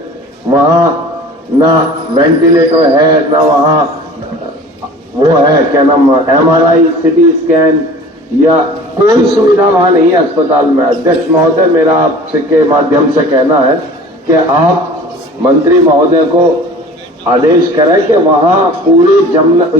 वहां ना वेंटिलेटर है, ना वहां वो है क्या नाम MRI, CT स्कैन या कोई सुविधा वहां नहीं है अस्पताल में। अध्यक्ष महोदय मेरा आपसे के माध्यम से कहना है कि आप मंत्री महोदय को आदेश करें कि वहां पूरे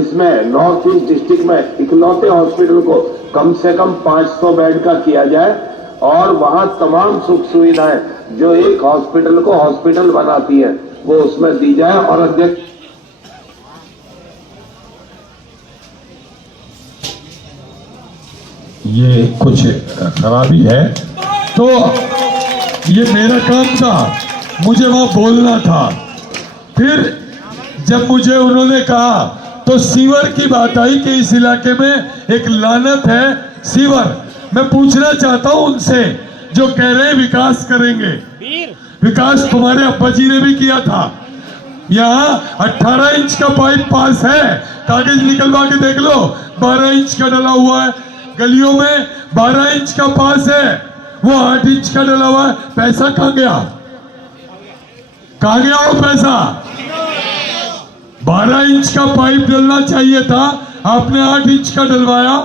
इसमें नॉर्थ ईस्ट डिस्ट्रिक्ट में इकलौते हॉस्पिटल को कम से कम 500 बेड का किया जाए और वहां तमाम सुख सुविधाएं जो एक हॉस्पिटल को हॉस्पिटल बनाती है वो उसमें दी जाए। और अध्यक्ष ये कुछ खराबी है तो ये मेरा काम था, मुझे वहां बोलना था। फिर जब मुझे उन्होंने कहा तो सीवर की बात आई कि इस इलाके में एक लानत है सीवर। मैं पूछना चाहता हूं उनसे जो कह रहे हैं विकास करेंगे, विकास तुम्हारे अब्बा जी ने भी किया था। यहाँ 18 इंच का पाइप पास है, कागज निकलवा के देख लो, 12 इंच का डला हुआ है। गलियों में 12 इंच का पास है, वो 8 इंच का डला हुआ है। पैसा कहाँ गया? कहाँ गया वो पैसा? 12 इंच का पाइप डलना चाहिए था, आपने 8 इंच का डलवाया।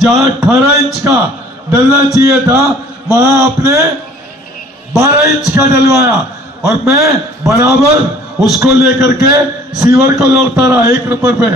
जहां 18 इंच का डलना चाहिए था वहां आपने 12 इंच का डलवाया। और मैं बराबर उसको लेकर के सीवर को लौटता रहा 1 नंबर पे।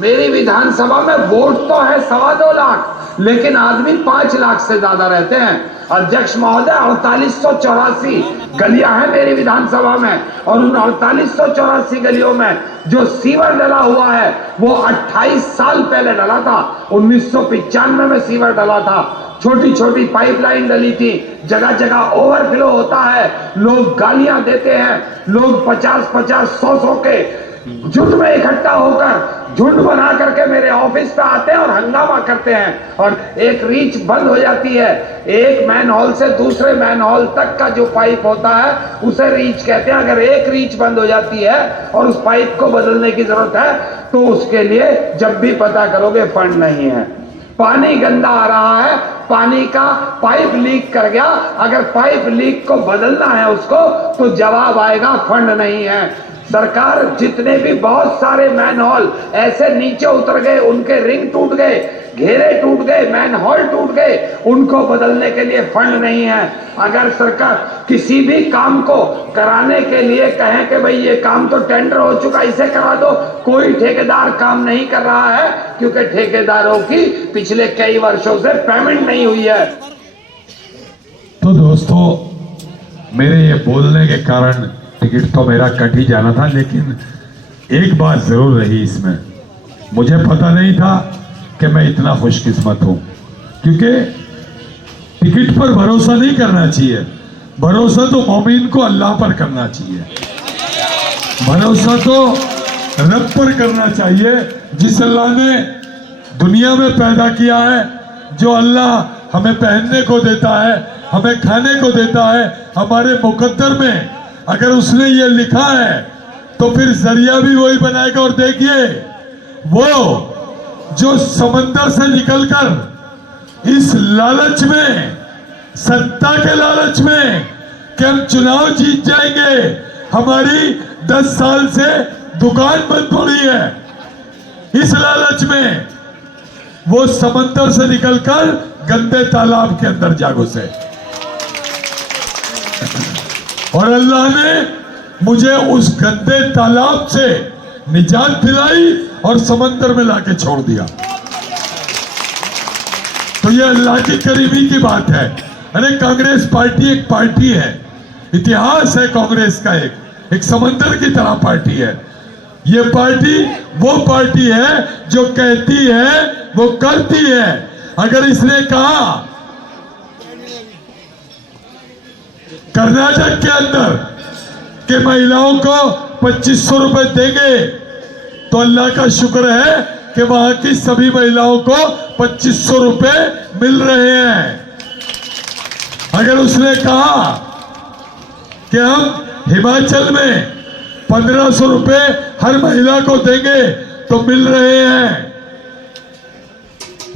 मेरी विधानसभा में वोट तो है 2.25 लाख, लेकिन आदमी 5 लाख से ज्यादा रहते हैं। अध्यक्ष महोदय 4884 गलियां हैं मेरी विधानसभा में, और उन 4884 गलियों में जो सीवर डला हुआ है वो 28 साल पहले डला था। 1995 में सीवर डला था, छोटी छोटी पाइपलाइन डली थी, जगह जगह ओवरफ्लो होता है, लोग गालियां देते हैं, लोग 50-50, 100-100 के झुंड में इकट्ठा होकर झुंड बना करके मेरे ऑफिस पे आते हैं और हंगामा करते हैं। और एक रीच बंद हो जाती है, एक मैन हॉल से दूसरे मैन हॉल तक का जो पाइप होता है उसे रीच कहते हैं। अगर एक रीच बंद हो जाती है और उस पाइप को बदलने की जरूरत है तो उसके लिए जब भी पता करोगे फंड नहीं है। पानी गंदा आ रहा है, पानी का पाइप लीक कर गया, अगर पाइप लीक को बदलना है उसको तो जवाब आएगा फंड नहीं है। सरकार जितने भी बहुत सारे मैनहोल ऐसे नीचे उतर गए, उनके रिंग टूट गए, घेरे टूट गए, मैनहोल टूट गए, उनको बदलने के लिए फंड नहीं है। अगर सरकार किसी भी काम को कराने के लिए कहें कि भाई ये काम तो टेंडर हो चुका, इसे करा दो, कोई ठेकेदार काम नहीं कर रहा है क्योंकि ठेकेदारों की पिछले कई वर्षों से पेमेंट नहीं हुई है। तो दोस्तों, मेरे ये बोलने के कारण टिकट तो मेरा कट ही जाना था, लेकिन एक बात जरूर रही इसमें, मुझे पता नहीं था कि मैं इतना खुशकिस्मत हूं, क्योंकि टिकट पर भरोसा नहीं करना चाहिए, भरोसा तो मोमिन को अल्लाह पर करना चाहिए, भरोसा तो रब पर करना चाहिए, जिस अल्लाह ने दुनिया में पैदा किया है, जो अल्लाह हमें पहनने को देता है, हमें खाने को देता है, हमारे मुकद्दर में अगर उसने ये लिखा है तो फिर जरिया भी वही बनाएगा। और देखिए, वो जो समंदर से निकलकर इस लालच में, सत्ता के लालच में कि हम चुनाव जीत जाएंगे, हमारी 10 साल से दुकान बंद पड़ी है, इस लालच में वो समंदर से निकलकर गंदे तालाब के अंदर जा घुसे। और अल्लाह ने मुझे उस गंदे तालाब से निजात दिलाई और समंदर में लाके छोड़ दिया। तो ये अल्लाह की करीबी की बात है। अरे कांग्रेस पार्टी एक पार्टी है, इतिहास है कांग्रेस का, एक समंदर की तरह पार्टी है। ये पार्टी वो पार्टी है जो कहती है वो करती है। अगर इसने कहा कर्नाटक के अंदर के महिलाओं को 2500 रुपए देंगे, तो अल्लाह का शुक्र है कि वहां की सभी महिलाओं को 2500 रुपए मिल रहे हैं। अगर उसने कहा कि हम हिमाचल में 1500 रुपए हर महिला को देंगे, तो मिल रहे हैं।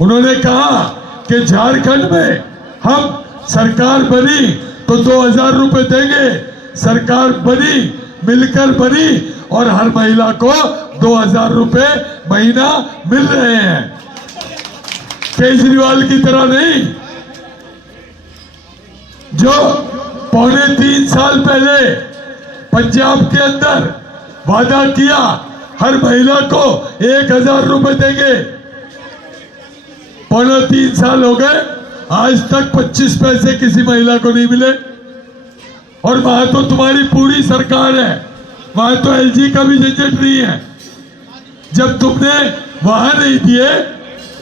उन्होंने कहा कि झारखंड में हम सरकार बनी तो 2000 रुपए देंगे, सरकार बनी, मिलकर बनी, और हर महिला को 2000 रुपए महीना मिल रहे हैं। केजरीवाल की तरह नहीं, जो 2.25 साल पहले पंजाब के अंदर वादा किया हर महिला को 1000 रुपए देंगे। 2.25 साल हो गए, आज तक 25 पैसे किसी महिला को नहीं मिले। और वहां तो तुम्हारी पूरी सरकार है, वहां तो एलजी का भी झंझट नहीं है। जब तुमने वहां नहीं दिए,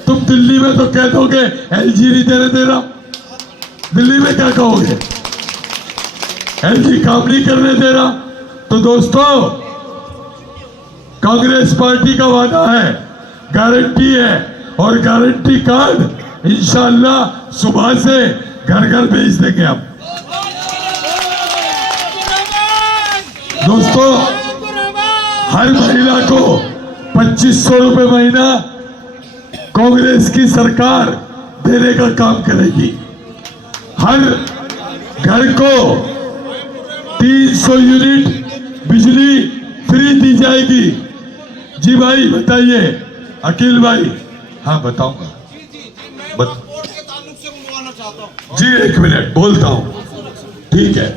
तुम दिल्ली में तो कह दोगे एलजी नहीं देने दे रहा। दिल्ली में क्या कहोगे? एलजी काम नहीं करने दे रहा। तो दोस्तों, कांग्रेस पार्टी का वादा है, गारंटी है, और गारंटी कार्ड इंशाअल्लाह सुबह से घर घर भेज देंगे हम। दोस्तों, हर महिला को 2500 रुपए महीना कांग्रेस की सरकार देने का काम करेगी। हर घर को 300 यूनिट बिजली फ्री दी जाएगी। जी भाई बताइए, अकील भाई। हाँ बताऊंगा। जी एक मिनट बोलता हूं। ठीक है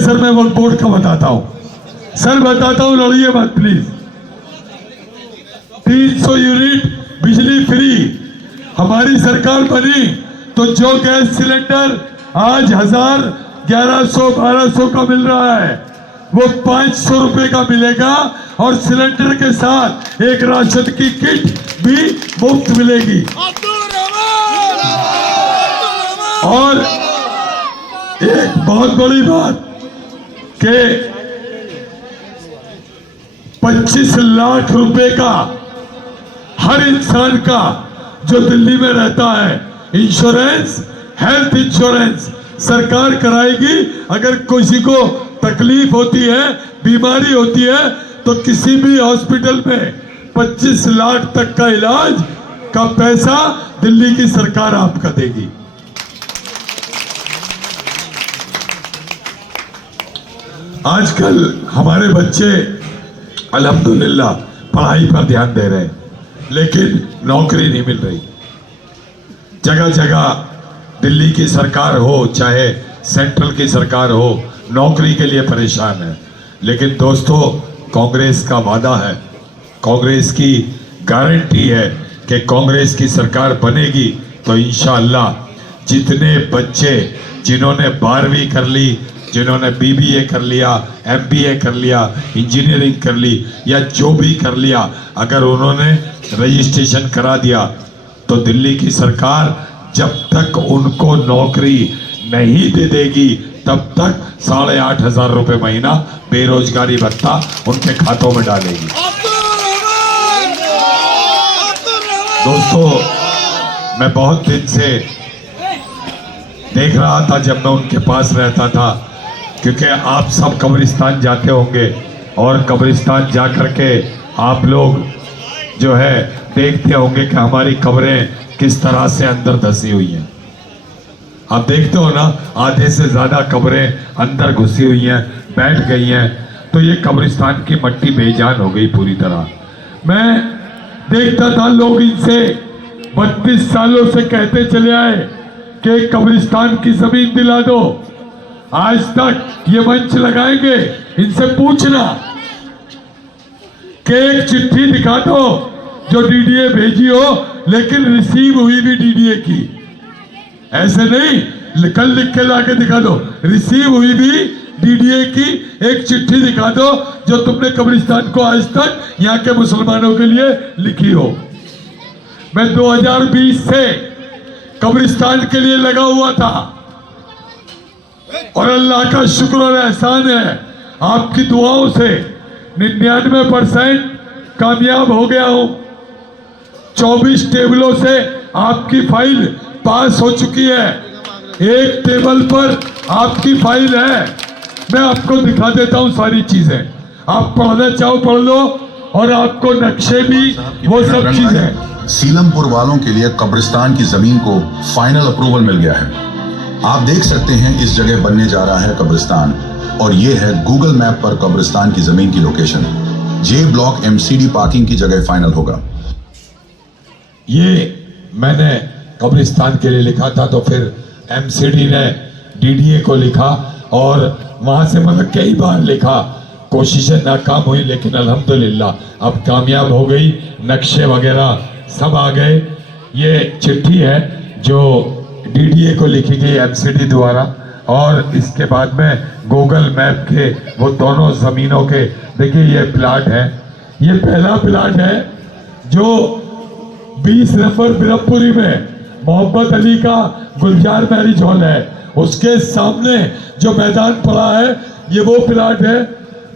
सर, मैं वक्त बोर्ड का बताता हूं। सर बताता हूं, लड़िए मत प्लीज। 300 यूनिट बिजली फ्री हमारी सरकार बनी तो जो गैस सिलेंडर आज 1000, 1100, 1200 का मिल रहा है, वो 500 रुपए का मिलेगा, और सिलेंडर के साथ एक राशन की किट भी मुफ्त मिलेगी। और एक बहुत बड़ी बात कि 25 लाख रुपए का हर इंसान का जो दिल्ली में रहता है इंश्योरेंस, हेल्थ इंश्योरेंस सरकार कराएगी। अगर किसी को तकलीफ होती है, बीमारी होती है, तो किसी भी हॉस्पिटल में 25 लाख तक का इलाज का पैसा दिल्ली की सरकार आपका देगी। आजकल हमारे बच्चे अल्हम्दुलिल्लाह पढ़ाई पर ध्यान दे रहे हैं, लेकिन नौकरी नहीं मिल रही। जगह जगह दिल्ली की सरकार हो चाहे सेंट्रल की सरकार हो, नौकरी के लिए परेशान है। लेकिन दोस्तों, कांग्रेस का वादा है, कांग्रेस की गारंटी है कि कांग्रेस की सरकार बनेगी तो इंशाअल्लाह जितने बच्चे जिन्होंने 12वीं कर ली, जिन्होंने बीबीए कर लिया, एमबीए कर लिया, इंजीनियरिंग कर ली, या जो भी कर लिया, अगर उन्होंने रजिस्ट्रेशन करा दिया तो दिल्ली की सरकार जब तक उनको नौकरी नहीं दे देगी तब तक 8,500 रुपए महीना बेरोजगारी भत्ता उनके खातों में डालेगी। दोस्तों, मैं बहुत दिन से देख रहा था जब मैं उनके पास रहता था, क्योंकि आप सब कब्रिस्तान जाते होंगे और कब्रिस्तान जा कर के आप लोग जो है देखते होंगे कि हमारी कब्रें किस तरह से अंदर धसी हुई हैं। आप देखते हो ना, आधे से ज्यादा कब्रें अंदर घुसी हुई हैं, बैठ गई हैं। तो ये कब्रिस्तान की मट्टी बेजान हो गई पूरी तरह। मैं देखता था लोग इनसे 32 सालों से कहते चले आए कि कब्रिस्तान की जमीन दिला दो। आज तक ये मंच लगाएंगे, इनसे पूछना कि एक चिट्ठी दिखा दो जो डीडीए भेजी हो, लेकिन रिसीव हुई भी डीडीए की। ऐसे नहीं कल लिख के लाके दिखा दो, रिसीव हुई भी डीडीए की एक चिट्ठी दिखा दो जो तुमने कब्रिस्तान को आज तक यहाँ के मुसलमानों के लिए लिखी हो। मैं 2020 से कब्रिस्तान के लिए लगा हुआ था और अल्लाह का शुक्र और एहसान है, आपकी दुआओं से 99% कामयाब हो गया हूं। 24 टेबलों से आपकी फाइल पास हो चुकी है। एक टेबल पर आपकी फाइल है, मैं आपको दिखा देता हूं सारी चीजें। आप पढ़ना चाहो पढ़ लो, और आपको नक्शे भी, वो सब चीजें। सीलमपुर वालों के लिए कब्रिस्तान की जमीन को फाइनल अप्रूवल मिल गया है। आप देख सकते हैं इस जगह बनने जा रहा है कब्रिस्तान, और ये है गूगल मैप पर कब्रिस्तान की जमीन की लोकेशन। जे ब्लॉक एमसीडी पार्किंग की जगह फाइनल होगा। ये मैंने कब्रिस्तान के लिए लिखा था, तो फिर एमसीडी ने डीडीए को लिखा, और वहां से मतलब कई बार लिखा, कोशिशें नाकाम हुई, लेकिन अल्हम्दुलिल्लाह अब कामयाब हो गई। नक्शे वगैरह सब आ गए। ये चिट्ठी है जो डीडीए को लिखी गई एमसीडी द्वारा, और इसके बाद में गूगल मैप के वो दोनों जमीनों के, देखिए ये प्लाट है, ये पहला प्लाट है जो 20 नंबर ब्रह्मपुरी में मोहम्मद अली का गुलजार मैरिज हॉल है, उसके सामने जो मैदान पड़ा है ये वो प्लाट है।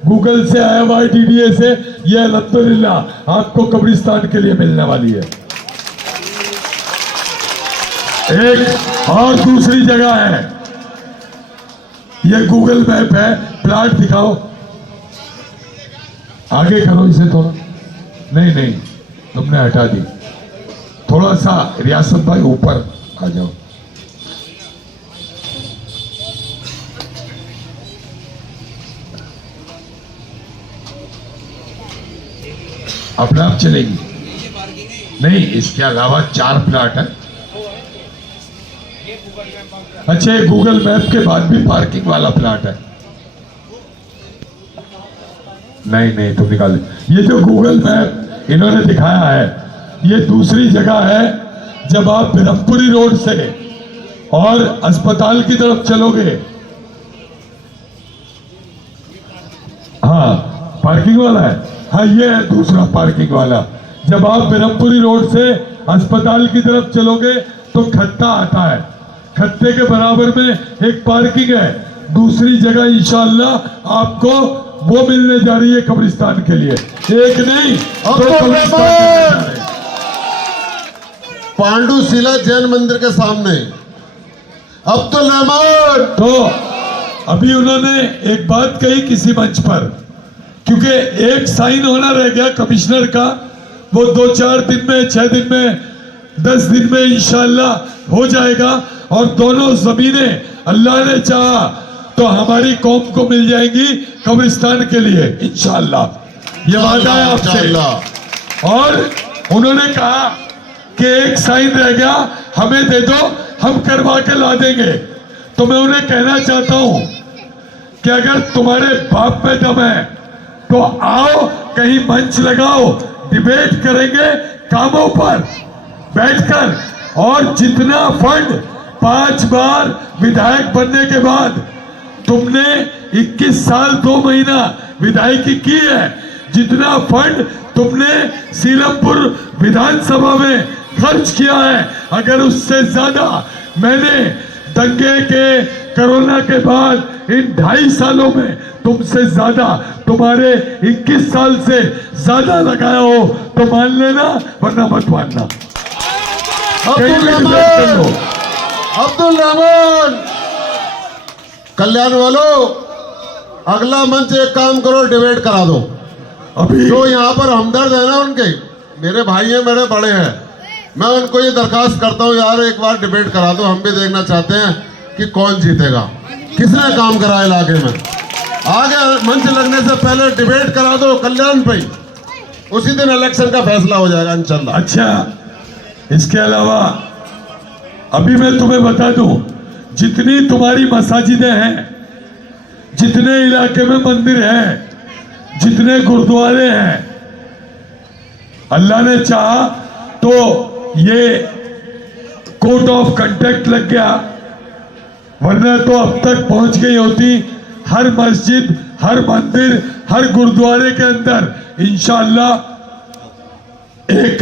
गूगल से आया हुआ है, डीडीए से, ये अल्हम्दुलिल्लाह आपको कब्रिस्तान के लिए मिलने वाली है। एक और दूसरी जगह है, ये गूगल मैप है, प्लाट दिखाओ, आगे करो इसे थोड़ा, नहीं तुमने हटा दी, थोड़ा सा रियासत भाई ऊपर आ जाओ। अपने आप चलेगी नहीं, इसके अलावा 4 प्लाट है। अच्छा, गूगल मैप के बाद भी पार्किंग वाला प्लाट है। नहीं तुम निकाल दे। ये जो गूगल मैप इन्होंने दिखाया है ये दूसरी जगह है। जब आप ब्रह्मपुरी रोड से और अस्पताल की तरफ चलोगे, हाँ पार्किंग वाला है, हाँ ये है दूसरा पार्किंग वाला। जब आप ब्रह्मपुरी रोड से अस्पताल की तरफ चलोगे तो खत्ता आता है, खत्ते के बराबर में एक पार्किंग है। दूसरी जगह इंशाअल्लाह आपको वो मिलने जा रही है कब्रिस्तान के लिए, एक नहीं दो कब्रिस्तान। पांडुशिला जैन मंदिर के सामने अब्दुल रहमान। तो अभी उन्होंने एक बात कही किसी मंच पर, क्योंकि एक साइन होना रह गया कमिश्नर का, वो 2-4 दिन में, 6 दिन में, 10 दिन में इंशाअल्लाह हो जाएगा, और दोनों जमीनें अल्लाह ने चाहा तो हमारी कौम को मिल जाएंगी कब्रिस्तान के लिए इंशाअल्लाह। ये वादा है आपसे। और उन्होंने कहा कि एक साइन रह गया, हमें दे दो, हम करवा के ला देंगे। तो मैं उन्हें कहना चाहता हूं कि अगर तुम्हारे बाप में दम है तो आओ, कहीं मंच लगाओ, डिबेट करेंगे कामों पर बैठकर। और जितना फंड 5 बार विधायक बनने के बाद तुमने 21 साल 2 महीना विधायकी की है, जितना फंड तुमने सीलमपुर विधानसभा में खर्च किया है, अगर उससे ज्यादा मैंने दंगे के, कोरोना के बाद इन 2.5 सालों में तुमसे ज्यादा, तुम्हारे 21 साल से ज्यादा लगाया हो तो मान लेना, वरना मत मानना। अब्दुल रहमान कल्याण वालों, अगला मंच एक काम करो, डिबेट करा दो। अभी जो यहाँ पर हमदर्द है ना, उनके मेरे भाई हैं, मेरे बड़े हैं, मैं उनको ये दरखास्त करता हूँ यार एक बार डिबेट करा दो। हम भी देखना चाहते हैं कि कौन जीतेगा, किसने काम करा इलाके में। आगे मंच लगने से पहले डिबेट करा दो कल्याण पे, उसी दिन इलेक्शन का फैसला हो जाएगा इंशाल्लाह। अच्छा, इसके अलावा अभी मैं तुम्हें बता दूं, जितनी तुम्हारी मसाजिदें हैं, जितने इलाके में मंदिर हैं, जितने गुरुद्वारे हैं, अल्लाह ने चाहा तो ये कोड ऑफ कंडक्ट लग गया, वरना तो अब तक पहुंच गई होती हर मस्जिद, हर मंदिर, हर गुरुद्वारे के अंदर इंशाअल्लाह एक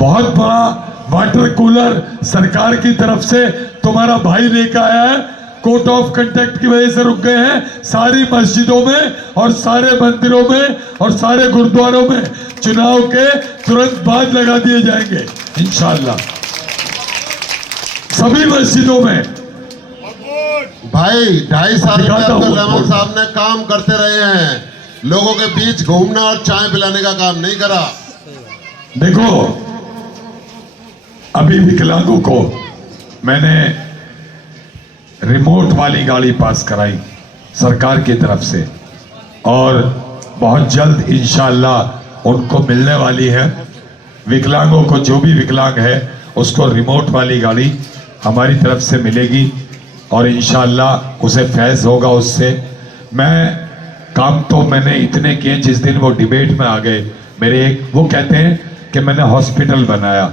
बहुत बड़ा वाटर कूलर सरकार की तरफ से तुम्हारा भाई लेकर आया है। कोर्ट ऑफ कंडक्ट की वजह से रुक गए हैं। सारी मस्जिदों में और सारे मंदिरों में और सारे गुरुद्वारों में चुनाव के तुरंत बाद लगा दिए जाएंगे इंशाअल्लाह, सभी मस्जिदों में। भाई 2.5 साल में अब्दुल रहमान साहब ने काम करते रहे हैं, लोगों के बीच घूमना और चाय पिलाने का काम नहीं करा। देखो, अभी विकलांगों को मैंने रिमोट वाली गाड़ी पास कराई सरकार की तरफ से, और बहुत जल्द इंशाअल्लाह उनको मिलने वाली है। विकलांगों को, जो भी विकलांग है उसको रिमोट वाली गाड़ी हमारी तरफ से मिलेगी, और इंशाअल्लाह उसे फैज़ होगा उससे। मैं काम तो मैंने इतने किए, जिस दिन वो डिबेट में आ गए मेरे एक, वो कहते हैं कि मैंने हॉस्पिटल बनाया,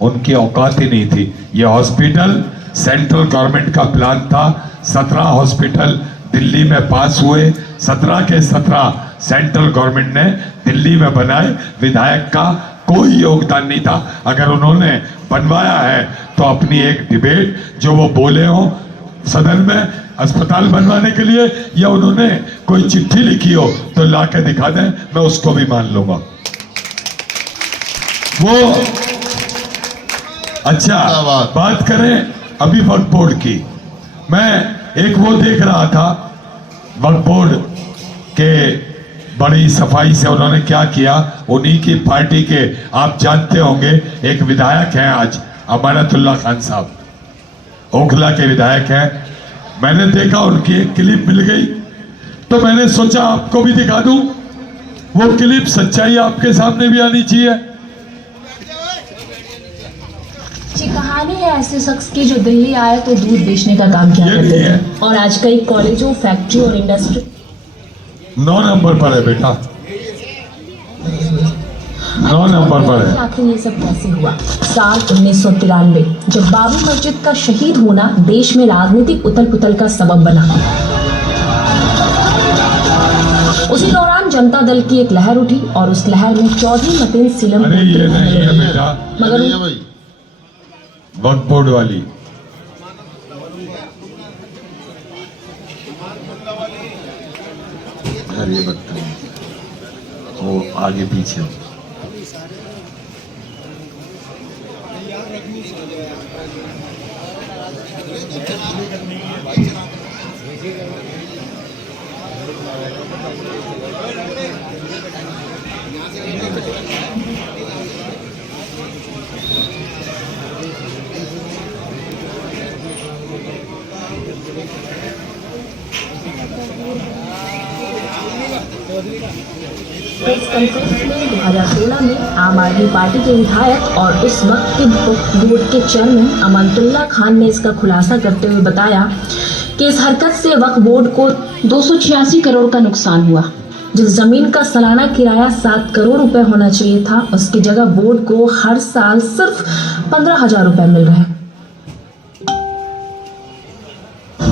उनकी औकात ही नहीं थी। ये हॉस्पिटल सेंट्रल गवर्नमेंट का प्लान था। 17 हॉस्पिटल दिल्ली में पास हुए, 17 के 17 सेंट्रल गवर्नमेंट ने दिल्ली में बनाए। विधायक का कोई योगदान नहीं था। अगर उन्होंने बनवाया है तो अपनी एक डिबेट जो वो बोले हो सदन में अस्पताल बनवाने के लिए, या उन्होंने कोई चिट्ठी लिखी हो तो ला के दिखा दें, मैं उसको भी मान लूंगा। वो अच्छा बात करें अभी वक्फ बोर्ड की। मैं एक वो देख रहा था वक्फ बोर्ड के बड़ी सफाई से उन्होंने क्या किया। उन्हीं की पार्टी के आप जानते होंगे एक विधायक हैं आज, अमानतुल्लाह खान साहब, ओखला के विधायक हैं। मैंने देखा उनकी एक क्लिप मिल गई तो मैंने सोचा आपको भी दिखा दूं। वो क्लिप सच्चाई आपके सामने भी आनी चाहिए। जी कहानी है ऐसे शख्स की जो दिल्ली आए तो दूध बेचने का काम किया करते थे और आज कई कॉलेजों, फैक्ट्री और इंडस्ट्री 9 नंबर पर है बेटा, 9 नंबर पर है। आखिर ये सब कैसे हुआ? साल 1993 जब बाबरी मस्जिद का शहीद होना देश में राजनीतिक उथल पुथल का सबब बना। उसी दौरान जनता दल की एक लहर उठी और उस लहर में चौधरी मतीन सीलम अरे ये नहीं है बेटा, मगर वक्फ बोर्ड वाली ये बताइए वो आगे पीछे प्रेस कॉन्फ्रेंस में 2016 में आम आदमी पार्टी के विधायक और उस वक्त के वक्फ बोर्ड के चेयरमैन अमानतुल्लाह खान ने इसका खुलासा करते हुए बताया कि इस हरकत से वक्फ बोर्ड को 286 करोड़ का नुकसान हुआ। जिस जमीन का सालाना किराया 7 करोड़ रुपए होना चाहिए था उसकी जगह बोर्ड को हर साल सिर्फ 15,000 रुपए मिल रहे हैं।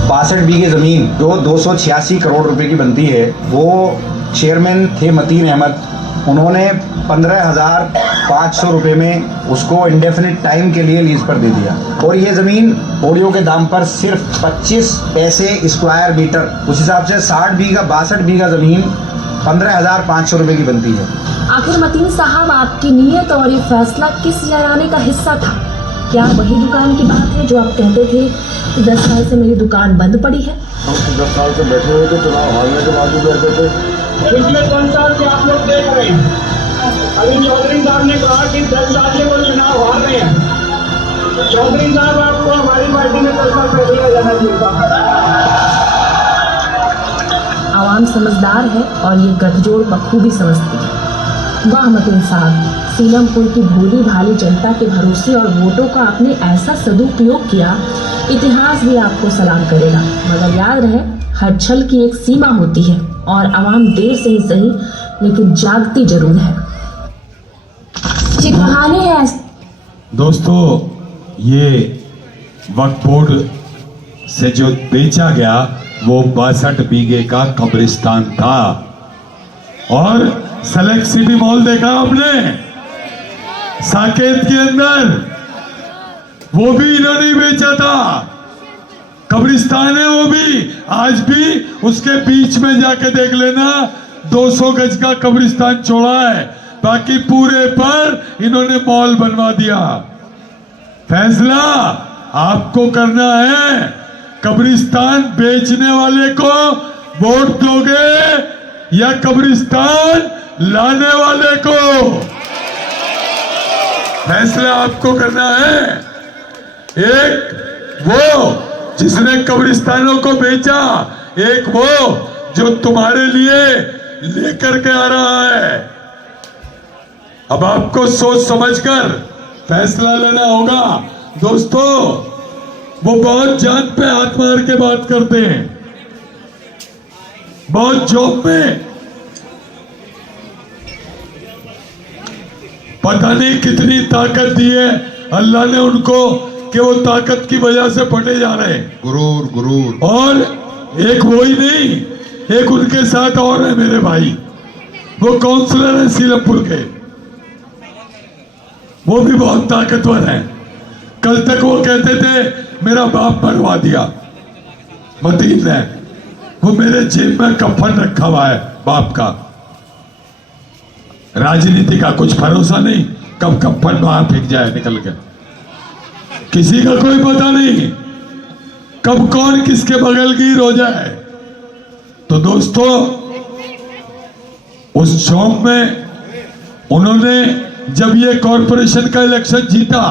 62 बीघे जमीन जो 286 करोड़ रुपए की बनती है, वो चेयरमैन थे मतीन अहमद, उन्होंने 15,500 रुपए में उसको इंडेफिनिट टाइम के लिए लीज पर दे दिया और ये जमीन ओडियो के दाम पर सिर्फ 25 पैसे स्क्वायर मीटर, उस हिसाब से 60 बीघा 62 बीघा जमीन 15,500 रुपए की बनती है। आखिर मतीन साहब आपकी नीयत और ये फैसला किस जराने का हिस्सा था? क्या वही दुकान की बात है जो आप कहते थे कि 10 साल से मेरी दुकान बंद पड़ी है? हम 10 साल से बैठे हुए थे, चुनाव हारने के बाद भी बैठे थे। पिछले 10 साल से आप लोग देख रहे हैं, अभी चौधरी साहब ने कहा कि 10 साल से वो चुनाव हार रहे हैं। चौधरी साहब आपको हमारी पार्टी में 10 साल पहले आ जाना चाहिए। आवाम समझदार है और ये गठजोड़ बखूबी समझती है। वाह मतीन साहब, सीलमपुर की भोली भाली जनता के भरोसे और वोटों का आपने ऐसा सदुपयोग किया, इतिहास भी आपको सलाम करेगा। मगर याद रहे, हर छल की एक सीमा होती है और आवाम देर से ही सही लेकिन जागती जरूर है। जी कहानी है। दोस्तों, ये वक्फ बोर्ड से जो बेचा गया वो 62 बीघे का कब्रिस्तान था। और सेलेक्ट सिटी मॉल देखा आपने साकेत के अंदर, वो भी इन्होंने ही बेचा था। कब्रिस्तान है वो भी, आज भी उसके बीच में जाके देख लेना, 200 गज का कब्रिस्तान छोड़ा है, बाकी पूरे पर इन्होंने मॉल बनवा दिया। फैसला आपको करना है, कब्रिस्तान बेचने वाले को वोट दोगे या कब्रिस्तान लाने वाले को? फैसला आपको करना है। एक वो जिसने कब्रिस्तानों को बेचा, एक वो जो तुम्हारे लिए लेकर के आ रहा है। अब आपको सोच समझकर फैसला लेना होगा। दोस्तों, वो बहुत जान पे हाथ मार के बात करते हैं, बहुत जोक में, पता नहीं कितनी ताकत दी है अल्लाह ने उनको कि वो ताकत की वजह से पढ़े जा रहे हैं। गुरूर और एक वो ही नहीं, एक उनके साथ और है मेरे भाई, वो काउंसलर है सीलमपुर के, वो भी बहुत ताकतवर है। कल तक वो कहते थे मेरा बाप मरवा दिया मतीन ने, वो मेरे जेब में कफन रखा हुआ है बाप का। राजनीति का कुछ भरोसा नहीं, कब कफन बाहर फेंक जाए निकल के, किसी का कोई पता नहीं, कब कौन किसके बगल गिर हो जाए। तो दोस्तों, उस चौक में उन्होंने जब ये कॉरपोरेशन का इलेक्शन जीता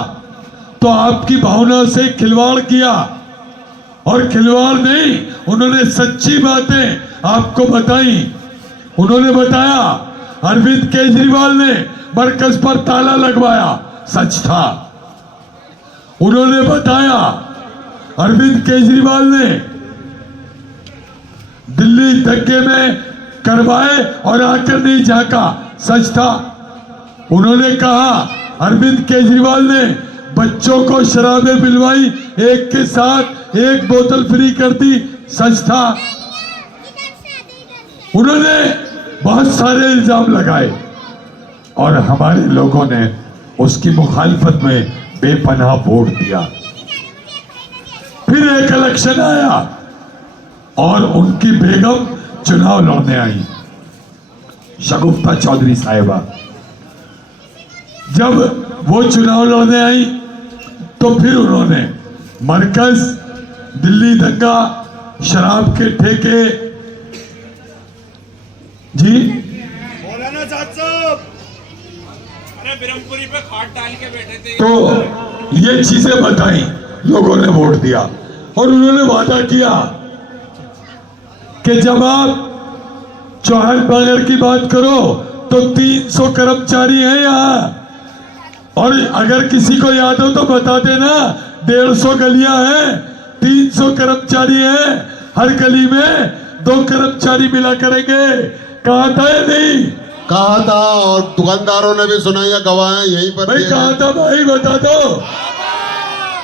तो आपकी भावना से खिलवाड़ किया, और खिलवाड़ नहीं, उन्होंने सच्ची बातें आपको बताई। उन्होंने बताया अरविंद केजरीवाल ने मरकज पर ताला लगवाया, सच था। उन्होंने बताया अरविंद केजरीवाल ने दिल्ली धक्के में करवाए और आकर नहीं झांका, सच था। उन्होंने कहा अरविंद केजरीवाल ने बच्चों को शराबें पिलवाई, एक के साथ एक बोतल फ्री कर दी, सच था। उन्होंने बहुत सारे इल्जाम लगाए और हमारे लोगों ने उसकी मुखालिफत में बेपनाह वोट दिया। फिर एक इलेक्शन आया और उनकी बेगम चुनाव लड़ने आई, शगुफ्ता चौधरी साहिबा। जब वो चुनाव लड़ने आई तो फिर उन्होंने मरकज, दिल्ली दंगा, शराब के ठेके, जी मौलाना साहब, अरे बिरमपुरी पे खाट डाल के बैठे थे। तो ये चीजें बताई, लोगों ने वोट दिया और उन्होंने वादा किया कि जब आप चौहान बागर की बात करो तो 300 कर्मचारी हैं यहाँ, और अगर किसी को याद हो तो बता देना, 150 गलियां हैं, 300 कर्मचारी हैं, हर गली में 2 कर्मचारी मिला करेंगे। कहा था या नहीं? कहा था, और दुकानदारों ने भी सुना, या गवाह हैं यहीं पर। भाई कहा था भाई, बता दो।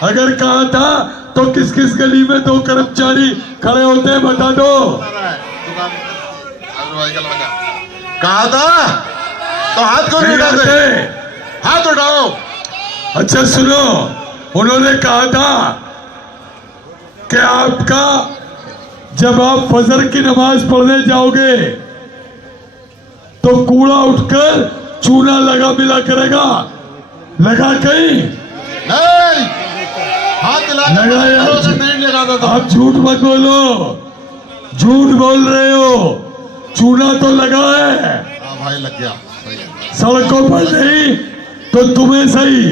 अगर कहा था तो किस किस गली में 2 कर्मचारी खड़े होते हैं, बता दो। कहा था तो हाथ क्यों नहीं उठाते? हाथ उठाओ। अच्छा सुनो, उन्होंने कहा था कि आपका जब आप फजर की नमाज पढ़ने जाओगे तो कूड़ा उठकर चूना लगा मिला करेगा, लगा कहीं नहीं, हाथ लगाया नहीं लगाता था। आप झूठ मत बोलो, झूठ बोल रहे हो, चूना तो लगा है। भाई लग गया, सड़कों पर नहीं तो तुम्हें सही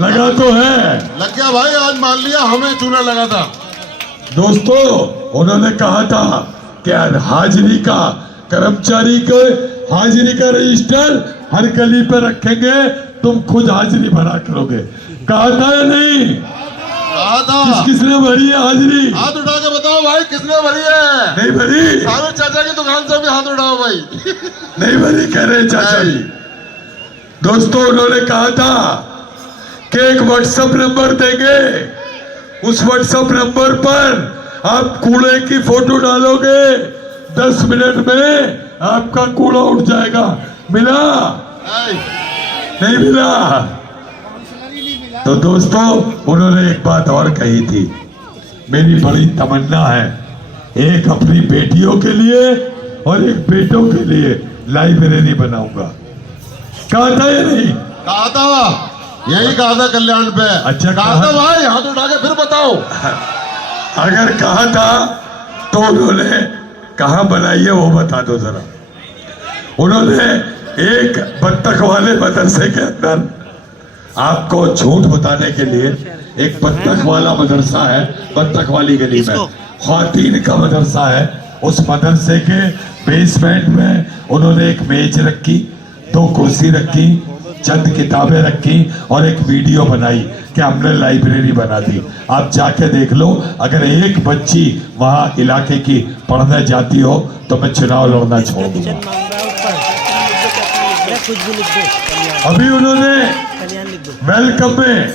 लगा तो है। लग गया भाई, आज मान लिया हमें चूना लगा था। दोस्तों, उन्होंने कहा था कि हाजिरी का, कर्मचारी के हाजिरी का रजिस्टर हर गली पे रखेंगे, तुम खुद हाजिरी भरा करोगे। कहा था या नहीं? कहा था। किसने भरी है हाजिरी? हाथ उठा के बताओ भाई, किसने भरी है? नहीं भरी। सारे चाचा की दुकान से भी हाथ उठाओ भाई। नहीं भरी कह रहे चाचा जी। दोस्तों, उन्होंने कहा था कि एक व्हाट्सएप नंबर देंगे, उस व्हाट्सएप नंबर पर आप कूड़े की फोटो डालोगे, 10 मिनट में आपका कूड़ा उठ जाएगा। मिला? नहीं मिला। तो दोस्तों, उन्होंने एक बात और कही थी, मेरी बड़ी तमन्ना है, एक अपनी बेटियों के लिए और एक बेटों के लिए लाइब्रेरी बनाऊंगा। कहा था या नहीं? कहा था, यही कहा था कल्याण पे। अच्छा कहा था भाई, हाथ उठा के फिर बताओ। अगर कहा था तो उन्होंने कहाँ बनाई है वो बता दो जरा। उन्होंने एक बत्तख वाले मदरसे के अंदर, आपको झूठ बताने के लिए, एक बत्तख वाला मदरसा है, बत्तख वाली गली में, ख्वातीन का मदरसा है। उस मदरसे के बेसमेंट में उन्होंने एक मेज रखी, 2 कुर्सी रखी, चंद किताबें रखी और एक वीडियो बनाई कि हमने लाइब्रेरी बना दी। आप जाके देख लो, अगर एक बच्ची वहाँ इलाके की पढ़ने जाती हो तो मैं चुनाव लड़ना छोड़ दूंगा। अभी उन्होंने वेलकम में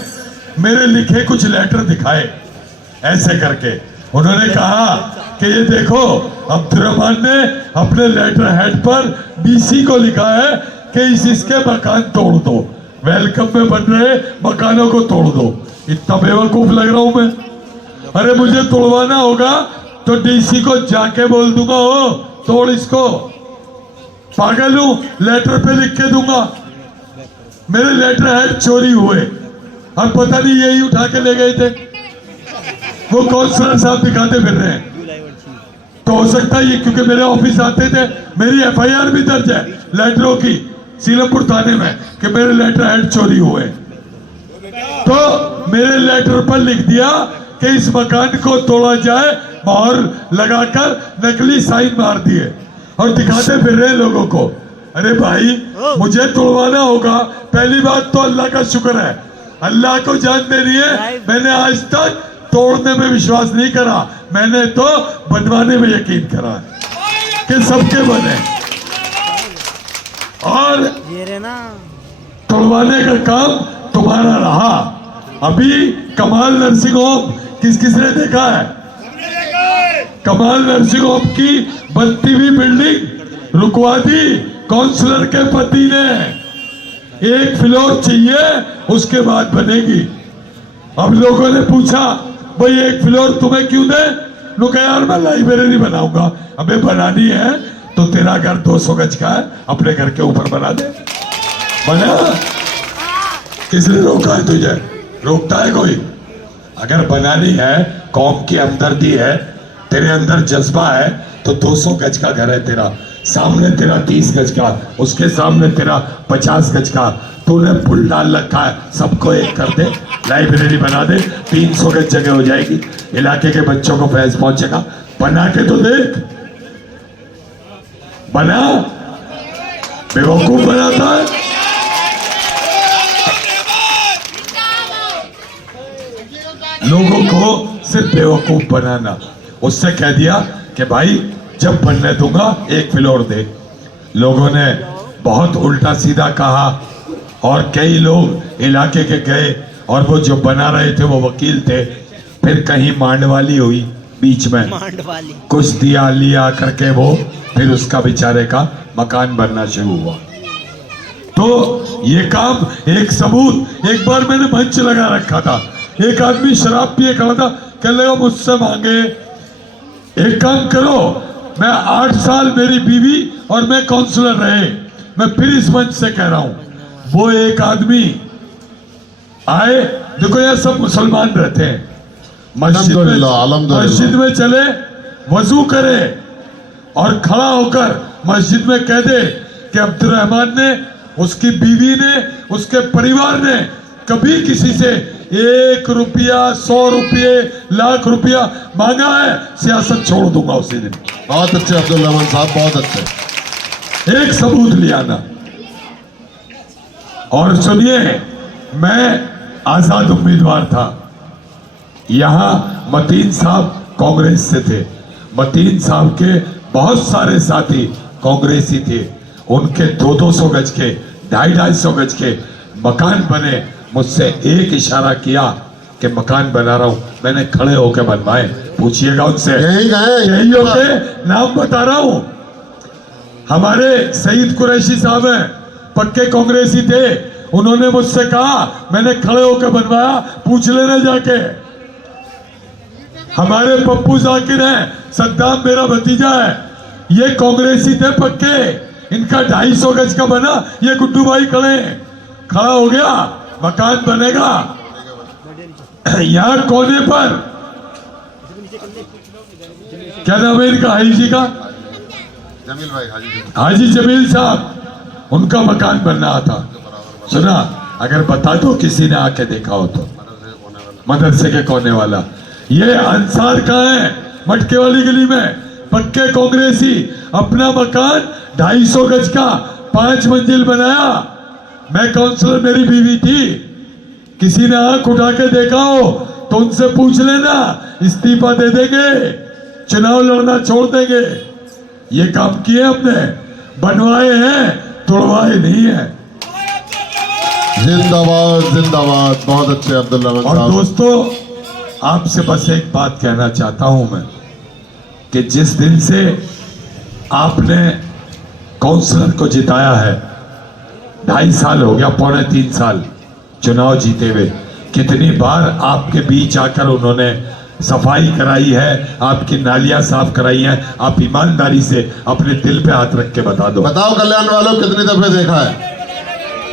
मेरे लिखे कुछ लेटर दिखाए ऐसे करके। उन्होंने कहा कि ये देखो अब्दुर्रहमान ने अपने लेटर हेड पर डीसी को लिखा है कि इसके मकान तोड़ दो, वेलकम में बन रहे मकानों को तोड़ दो। इतना बेवकूफ लग रहा हूं मैं? अरे मुझे तोड़वाना होगा तो डीसी को जाके बोल दूंगा, हो तोड़ इसको। पागल हूं? लेटर पे लिख के दूंगा। मेरे लेटर हेड चोरी हुए और पता नहीं यही उठा के ले गए थे। वो काउंसलर साहब दिखाते फिर रहे हैं। तो हो सकता है ये क्योंकि मेरे ऑफिस आते थे, मेरी एफआईआर भी दर्ज है लेटरों की सीलमपुर थाने में कि मेरे लेटर हेड चोरी हुए। तो मेरे लेटर पर लिख दिया कि इस मकान को तोड़ा जाए, मोहर लगाकर नकली साइन मार दिए और दिखाते फिर रहे लोगों को। अरे भाई मुझे तोड़वाना होगा, पहली बात तो अल्लाह का शुक्र है, अल्लाह को जान देनी है। मैंने आज तक तोड़ने में विश्वास नहीं करा, मैंने तो बनवाने में यकीन करा कि सबके बने। और तोड़वाने का काम तुम्हारा रहा। अभी कमाल नर्सिंग होम किस किसने देखा है? कमाल नर्सिंग होम की बनती हुई बिल्डिंग रुकवा दी काउंसलर के पति ने। 1 फ्लोर चाहिए, उसके बाद बनेगी। अब लोगों ने पूछा भाई 1 फ्लोर तुम्हें क्यों दे? लोग यार मैं लाइब्रेरी बनाऊंगा। अबे बनानी है तो तेरा घर 200 गज का है, अपने घर के ऊपर बना दे। बना? किसने रोका है तुझे? रोकता है कोई? अगर बनानी है, कौम की हमदर्दी है, तेरे अंदर जज्बा है, तो 200 गज का घर है तेरा, सामने तेरा 30 गज का, उसके सामने तेरा 50 गज का, तूने पुल डाल रखा है, सबको एक कर दे, लाइब्रेरी बना दे, 300 गज जगह हो जाएगी, इलाके के बच्चों को फैज पहुंचेगा। बना के तो देख, बना। बेवकूफ बनाता है। लोगों को सिर्फ बेवकूफ बनाना। उससे कह दिया कि भाई जब बनने दूंगा 1 फ्लोर दे। लोगों ने बहुत उल्टा सीधा कहा और कई लोग इलाके के गए और वो जो बना रहे थे वो वकील थे। फिर कहीं मांडवाली हुई बीच में, कुछ दिया लिया करके वो फिर उसका बेचारे का मकान बनना शुरू हुआ। तो ये काम एक सबूत, एक बार मैंने मंच लगा रखा था, एक आदमी शराब पिए खड़ा था, कहने लगा मुझसे मांगे। एक काम करो, मैं 8 साल मेरी बीवी और मैं काउंसलर रहे, मैं फिर इस मंच से कह रहा हूं, वो एक आदमी आए, देखो यार सब मुसलमान रहते हैं, मस्जिद में चले, वजू करे और खड़ा होकर मस्जिद में कह दे कि अब्दुर्रहमान ने, उसकी बीवी ने, उसके परिवार ने कभी किसी से 1 रुपया, 100 रुपये, लाख रुपया मांगा है, सियासत छोड़ दूंगा उसी दिन। बहुत अच्छे अब्दुर्रहमान साहब, बहुत अच्छे। एक सबूत ले आना। और सुनिए, मैं आजाद उम्मीदवार था, यहां मतीन साहब कांग्रेस से थे, मतीन साहब के बहुत सारे साथी कांग्रेसी थे, उनके 200-200 गज के, 250-250 गज के मकान बने। मुझसे एक इशारा किया कि मकान बना रहा हूं, मैंने खड़े होकर बनवाए। पूछिएगा उनसे, यही होके नाम बता रहा हूं। हमारे सईद कुरैशी साहब हैं, पक्के कांग्रेसी थे, उन्होंने मुझसे कहा, मैंने खड़े होकर बनवाया, पूछ लेना जाके। हमारे पप्पू जाकिर हैं, सद्दाम मेरा भतीजा है, ये कांग्रेसी थे पक्के, इनका 250 गज का बना, ये गुड्डू भाई खड़े, खड़ा हो गया, मकान बनेगा। यहां कोने पर क्या नाम है इनका, हाजी का, जमील भाई, हाजी जमील साहब, उनका मकान बन रहा था। सुना, अगर बता दो किसी ने आके देखा हो तो, मदरसे के कोने वाला। ये अंसार कहाँ है? मटके वाली गली में, पक्के कांग्रेसी, अपना मकान 250 गज का 5 मंजिल बनाया। मैं काउंसलर, मेरी बीवी थी, किसी ने आंख उठा के देखा हो तो उनसे पूछ लेना, इस्तीफा दे देंगे, चुनाव लड़ना छोड़ देंगे। ये काम किए हमने, बनवाए हैं, तोड़वाए नहीं है। जिंदाबाद जिंदाबाद, बहुत अच्छे अब्दुल रहमान और साहब। दोस्तों आपसे बस एक बात कहना चाहता हूं मैं कि जिस दिन से आपने काउंसलर को जिताया है, 2.5 साल हो गया, 2.25 साल चुनाव जीते हुए, कितनी बार आपके बीच आकर उन्होंने सफाई कराई है, आपकी नालियां साफ कराई हैं। आप ईमानदारी से अपने दिल पे हाथ रख के बता दो। बताओ कल्याण वालों, कितनी दफे देखा है?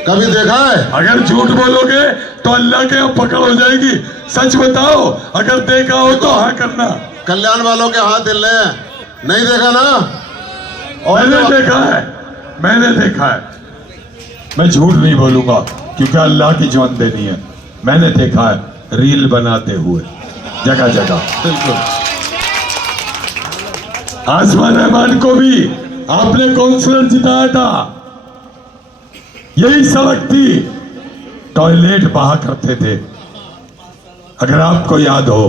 कभी देखा है? अगर झूठ बोलोगे तो अल्लाह के यहाँ पकड़ हो जाएगी। सच बताओ, अगर देखा हो तो हाँ करना। कल्याण वालों के हाथ हिल रहे हैं, नहीं देखा ना? और मैंने देखा है, मैंने देखा है। मैं झूठ नहीं बोलूंगा क्योंकि अल्लाह की जान देनी है। मैंने देखा है रील बनाते हुए जगह जगह। बिल्कुल। आसमान रहमान को भी आपने काउंसलर जिताया था, यही सड़क थी, टॉयलेट बहा करते थे, अगर आपको याद हो।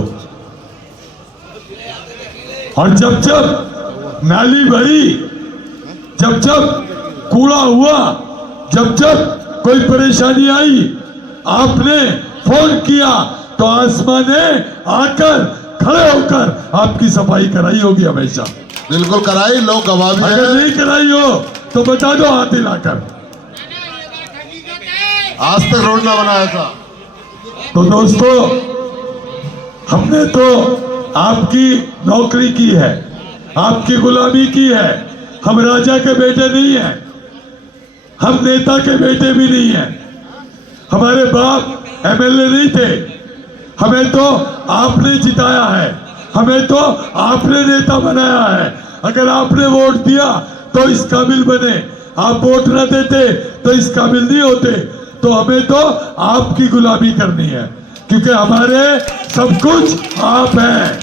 और जब जब नाली भरी, जब जब कूड़ा हुआ, जब जब कोई परेशानी आई, आपने फोन किया तो आसमान ने आकर खड़े होकर आपकी सफाई कराई होगी हमेशा। बिल्कुल कराई, लोग गवाह भी अगर हैं। नहीं कराई हो तो बता दो हाथ हिलाकर। आज तक रोड ना बनाया था। तो दोस्तों हमने तो आपकी नौकरी की है, आपकी गुलामी की है। हम राजा के बेटे नहीं हैं, हम नेता के बेटे भी नहीं हैं। हमारे बाप एमएलए नहीं थे, हमें तो आपने जिताया है, हमें तो आपने नेता बनाया है। अगर आपने वोट दिया तो इस काबिल बने, आप वोट न देते तो इस काबिल नहीं होते। तो हमें तो आपकी गुलामी करनी है क्योंकि हमारे सब कुछ आप हैं।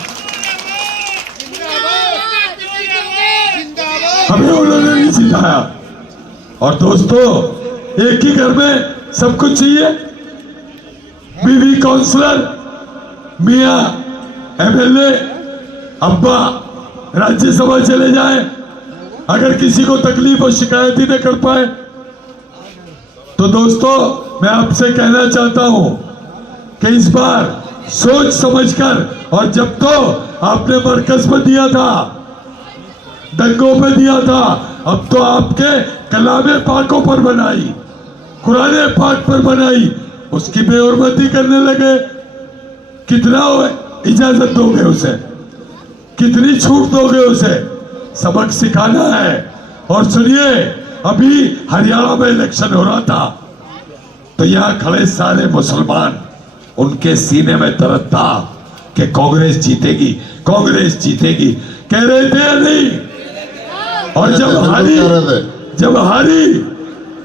हमें उन्होंने नहीं सिखाया। और दोस्तों एक ही घर में सब कुछ चाहिए, बीवी काउंसलर, मियां एमएलए, अब्बा राज्यसभा चले जाए, अगर किसी को तकलीफ और शिकायत ही न कर पाए। तो दोस्तों मैं आपसे कहना चाहता हूं कि इस बार सोच समझकर, और जब तो आपने मरकज पर दिया था, दंगों पे दिया था, अब तो आपके कलामे पाकों पर बनाई, कुराने पाक पर बनाई, उसकी बेहुरमती करने लगे। कितना इजाजत दोगे उसे, कितनी छूट दोगे उसे? सबक सिखाना है। और सुनिए, अभी हरियाणा में इलेक्शन हो रहा था तो यहाँ खड़े सारे मुसलमान, उनके सीने में दर्द था कि कांग्रेस जीतेगी, कांग्रेस जीतेगी, कह रहे थे या नहीं? और जब हारी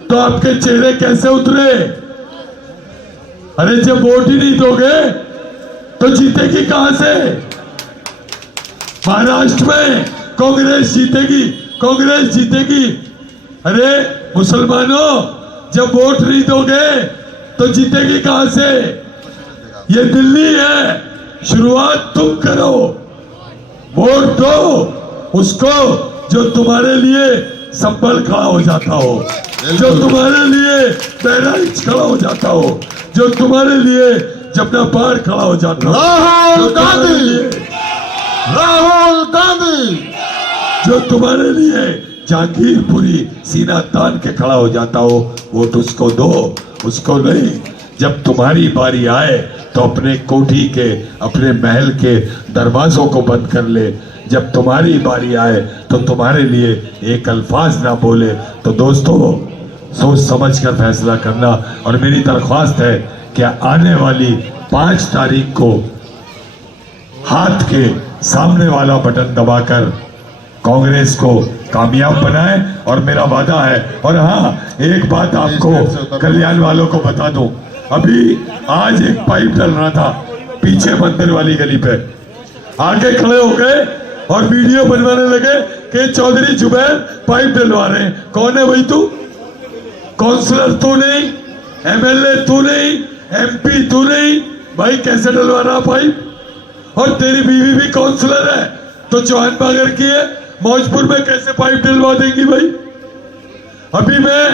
तो आपके चेहरे कैसे उतरे? अरे जब वोट ही नहीं दोगे तो जीतेगी कहां से? महाराष्ट्र में कांग्रेस जीतेगी, कांग्रेस जीतेगी। अरे मुसलमानों, जब वोट नहीं दोगे तो जीतेगी कहां से? ये दिल्ली है, शुरुआत तुम करो, वोट दो उसको जो तुम्हारे लिए संभल खड़ा हो जाता हो, जो तुम्हारे लिए बहराइच खड़ा हो जाता हो, जो तुम्हारे लिए जमुना पार खड़ा हो जाता हो। राहुल गांधी, राहुल गांधी, जो तुम्हारे लिए जहांगीरपुरी सीना तान के खड़ा हो जाता हो, वोट उसको दो, उसको नहीं। जब तुम्हारी बारी आए तो अपने कोठी के, अपने महल के दरवाजों को बंद कर ले। जब तुम्हारी बारी आए तो तुम्हारे लिए एक अल्फाज ना बोले। तो दोस्तों सोच समझ कर फैसला करना। और मेरी दरख्वास्त है कि आने वाली 5 तारीख को हाथ के सामने वाला बटन दबाकर कांग्रेस को कामयाब बनाए। और मेरा वादा है। और हाँ, एक बात आपको कल्याण वालों को बता दूं, अभी आज एक पाइप डल रहा था पीछे मंदिर वाली गली पे, आगे खड़े हो गए और वीडियो बनवाने लगे कि चौधरी जुबैर पाइप डलवा रहे हैं। कौन है भाई तू? काउंसलर तू नहीं, एमएलए तू नहीं, एमपी तू नहीं, भाई कैसे डलवा रहा पाइप? और तेरी बीवी भी काउंसलर है तो चौहान बागर की है, मौजपुर में कैसे पाइप डलवा देंगी भाई? अभी मैं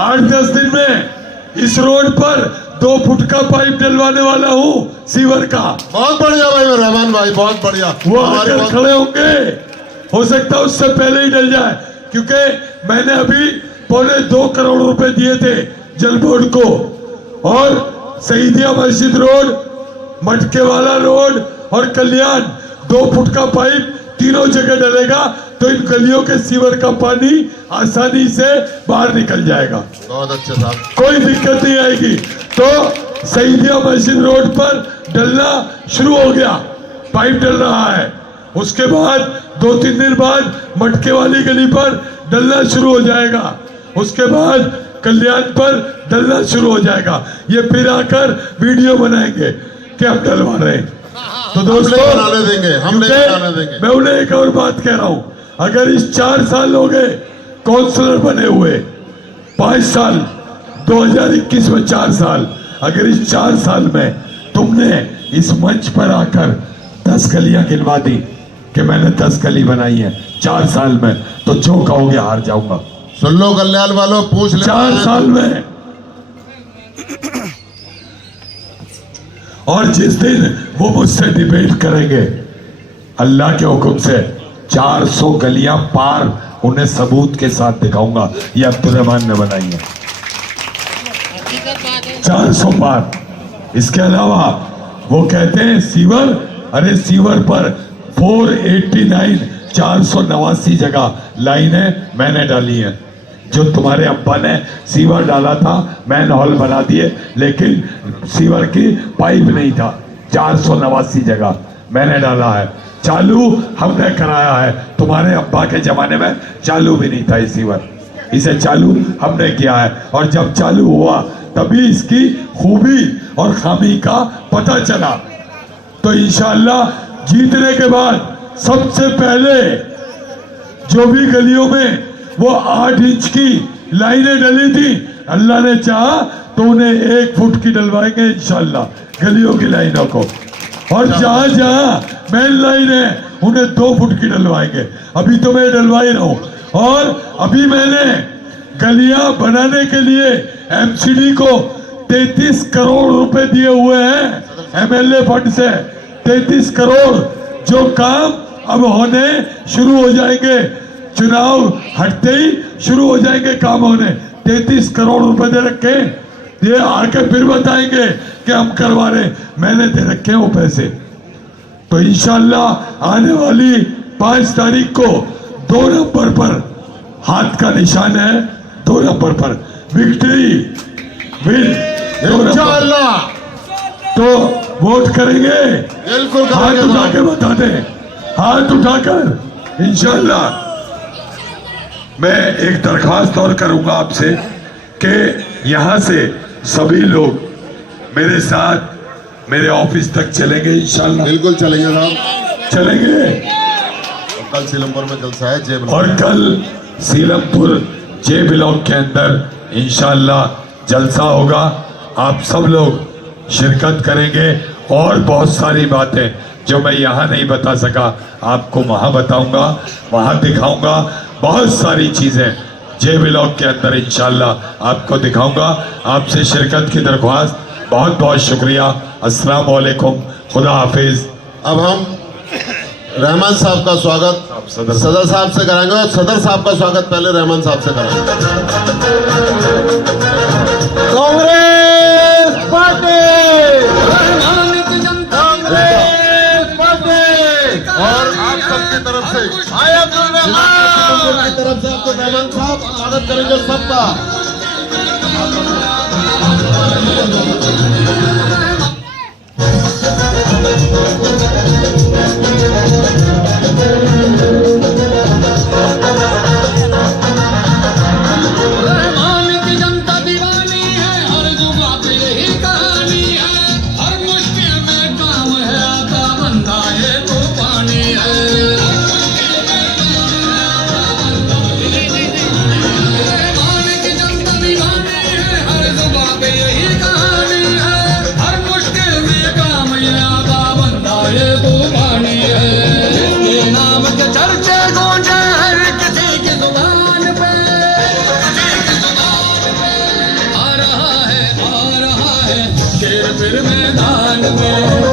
8-10 दिन में इस रोड पर 2 फुट का पाइप डलवाने वाला हूँ सीवर का। बहुत बढ़िया भाई रहमान भाई, बहुत बढ़िया। वो आकर खड़े होंगे, हो सकता है उससे पहले ही डल जाए, क्योंकि मैंने अभी 2.25 करोड़ रुपए दिए थे जल बोर्ड को। और शहीदिया मस्जिद रोड, मटके वाला रोड और कल्याण 2 फुट का पाइप तीनों जगह डलेगा, तो इन गलियों के सीवर का पानी आसानी से बाहर निकल जाएगा। बहुत अच्छे साहब, कोई दिक्कत नहीं आएगी। तो शहीदिया मस्जिद रोड पर डलना शुरू हो गया, पाइप डल रहा है। उसके बाद 2-3 दिन बाद मटके वाली गली पर डलना शुरू हो जाएगा। उसके बाद कल्याण पर डलना शुरू हो जाएगा। ये फिर आकर वीडियो बनाएंगे कि हम डलवा रहे हैं। तो दोस्तों, हम नहीं बनाने देंगे। मैं उन्हें एक और बात कह रहा हूं, अगर इस 4 साल हो गए काउंसलर बने हुए, 5 साल 2021 में 4 साल, अगर इस 4 साल में तुमने इस मंच पर आकर 10 गलियां गिनवा दी कि मैंने 10 गली बनाई है 4 साल में, तो जो कहोगे हार जाऊंगा। सुन लो कल्याण वालों, पूछ ले 4 साल में। और जिस दिन वो मुझसे डिबेट करेंगे, अल्लाह के हुक्म से 400 गलियां पार उन्हें सबूत के साथ दिखाऊंगा, ये अब्दुर्रहमान ने बनाई है 400 पार। इसके अलावा वो कहते हैं सीवर, अरे सीवर पर 489 489 जगह लाइनें मैंने डाली हैं। जो तुम्हारे अब्बा ने सीवर डाला था, मैन हॉल बना दिए, लेकिन सीवर की पाइप नहीं था। 489 जगह मैंने डाला है। चालू हमने कराया है, तुम्हारे अब्बा के जमाने में चालू भी नहीं था ये सीवर, इसे चालू हमने किया है। और जब चालू हुआ तभी इसकी खूबी और खामी का पता चला। तो इंशाअल्लाह जीतने के बाद सबसे पहले जो भी गलियों में वो 8 इंच की लाइनें डली थी, अल्लाह ने चाहा तो उन्हें 1 फुट की डलवाएंगे इंशाअल्लाह गलियों की लाइनों को। और जहां जहां मेन लाइन है उन्हें 2 फुट की डलवाएंगे। अभी तो मैं डलवा ही रहा हूं। और अभी मैंने गलियां बनाने के लिए एमसीडी को 33 करोड़ रुपए दिए हुए हैं एमएलए फंड से। 33 करोड़ जो काम अब होने शुरू हो जाएंगे, चुनाव हटते ही शुरू हो जाएंगे काम होने। 33 करोड़ रुपए दे रखे, ये आके फिर बताएंगे कि हम करवा रहे, मैंने दे रखे हैं वो पैसे। तो इंशाल्लाह आने वाली 5 तारीख को 2 नंबर पर हाथ का निशान है, 2 नंबर पर विक्ट्री विन इंशाल्लाह। तो वोट करेंगे, बिल्कुल हाथ उठा के बता दें, हाथ उठाकर इंशाल्लाह। मैं एक दरखास्त और करूंगा आपसे कि यहां से सभी लोग मेरे साथ मेरे ऑफिस तक चलेंगे इंशाल्लाह। बिल्कुल चलेंगे साहब, चलेंगे। कल सीलमपुर में जलसा है जे ब्लॉक, और कल सीलमपुर जे ब्लॉक के अंदर इंशाल्लाह जलसा होगा। आप सब लोग शिरकत करेंगे और बहुत सारी बातें जो मैं यहाँ नहीं बता सका आपको वहाँ बताऊंगा, वहाँ दिखाऊंगा। बहुत सारी चीजें जे ब्लॉक के अंदर इंशाल्लाह आपको दिखाऊंगा। आपसे शिरकत की दरख्वास्त, बहुत बहुत शुक्रिया। अस्सलाम वालेकुम, खुदा हाफिज। अब हम रहमान साहब का स्वागत सदर साहब से कराएंगे, और सदर साहब का स्वागत पहले रहमान साहब से कराएंगे। Congress party, Congress party. और आप सबकी तरफ से की तरफ से आपको रहमान साहब स्वागत करेंगे सबका। हर मुश्किल में काम याद बंदा ये तूफानी है। फिर मैदान में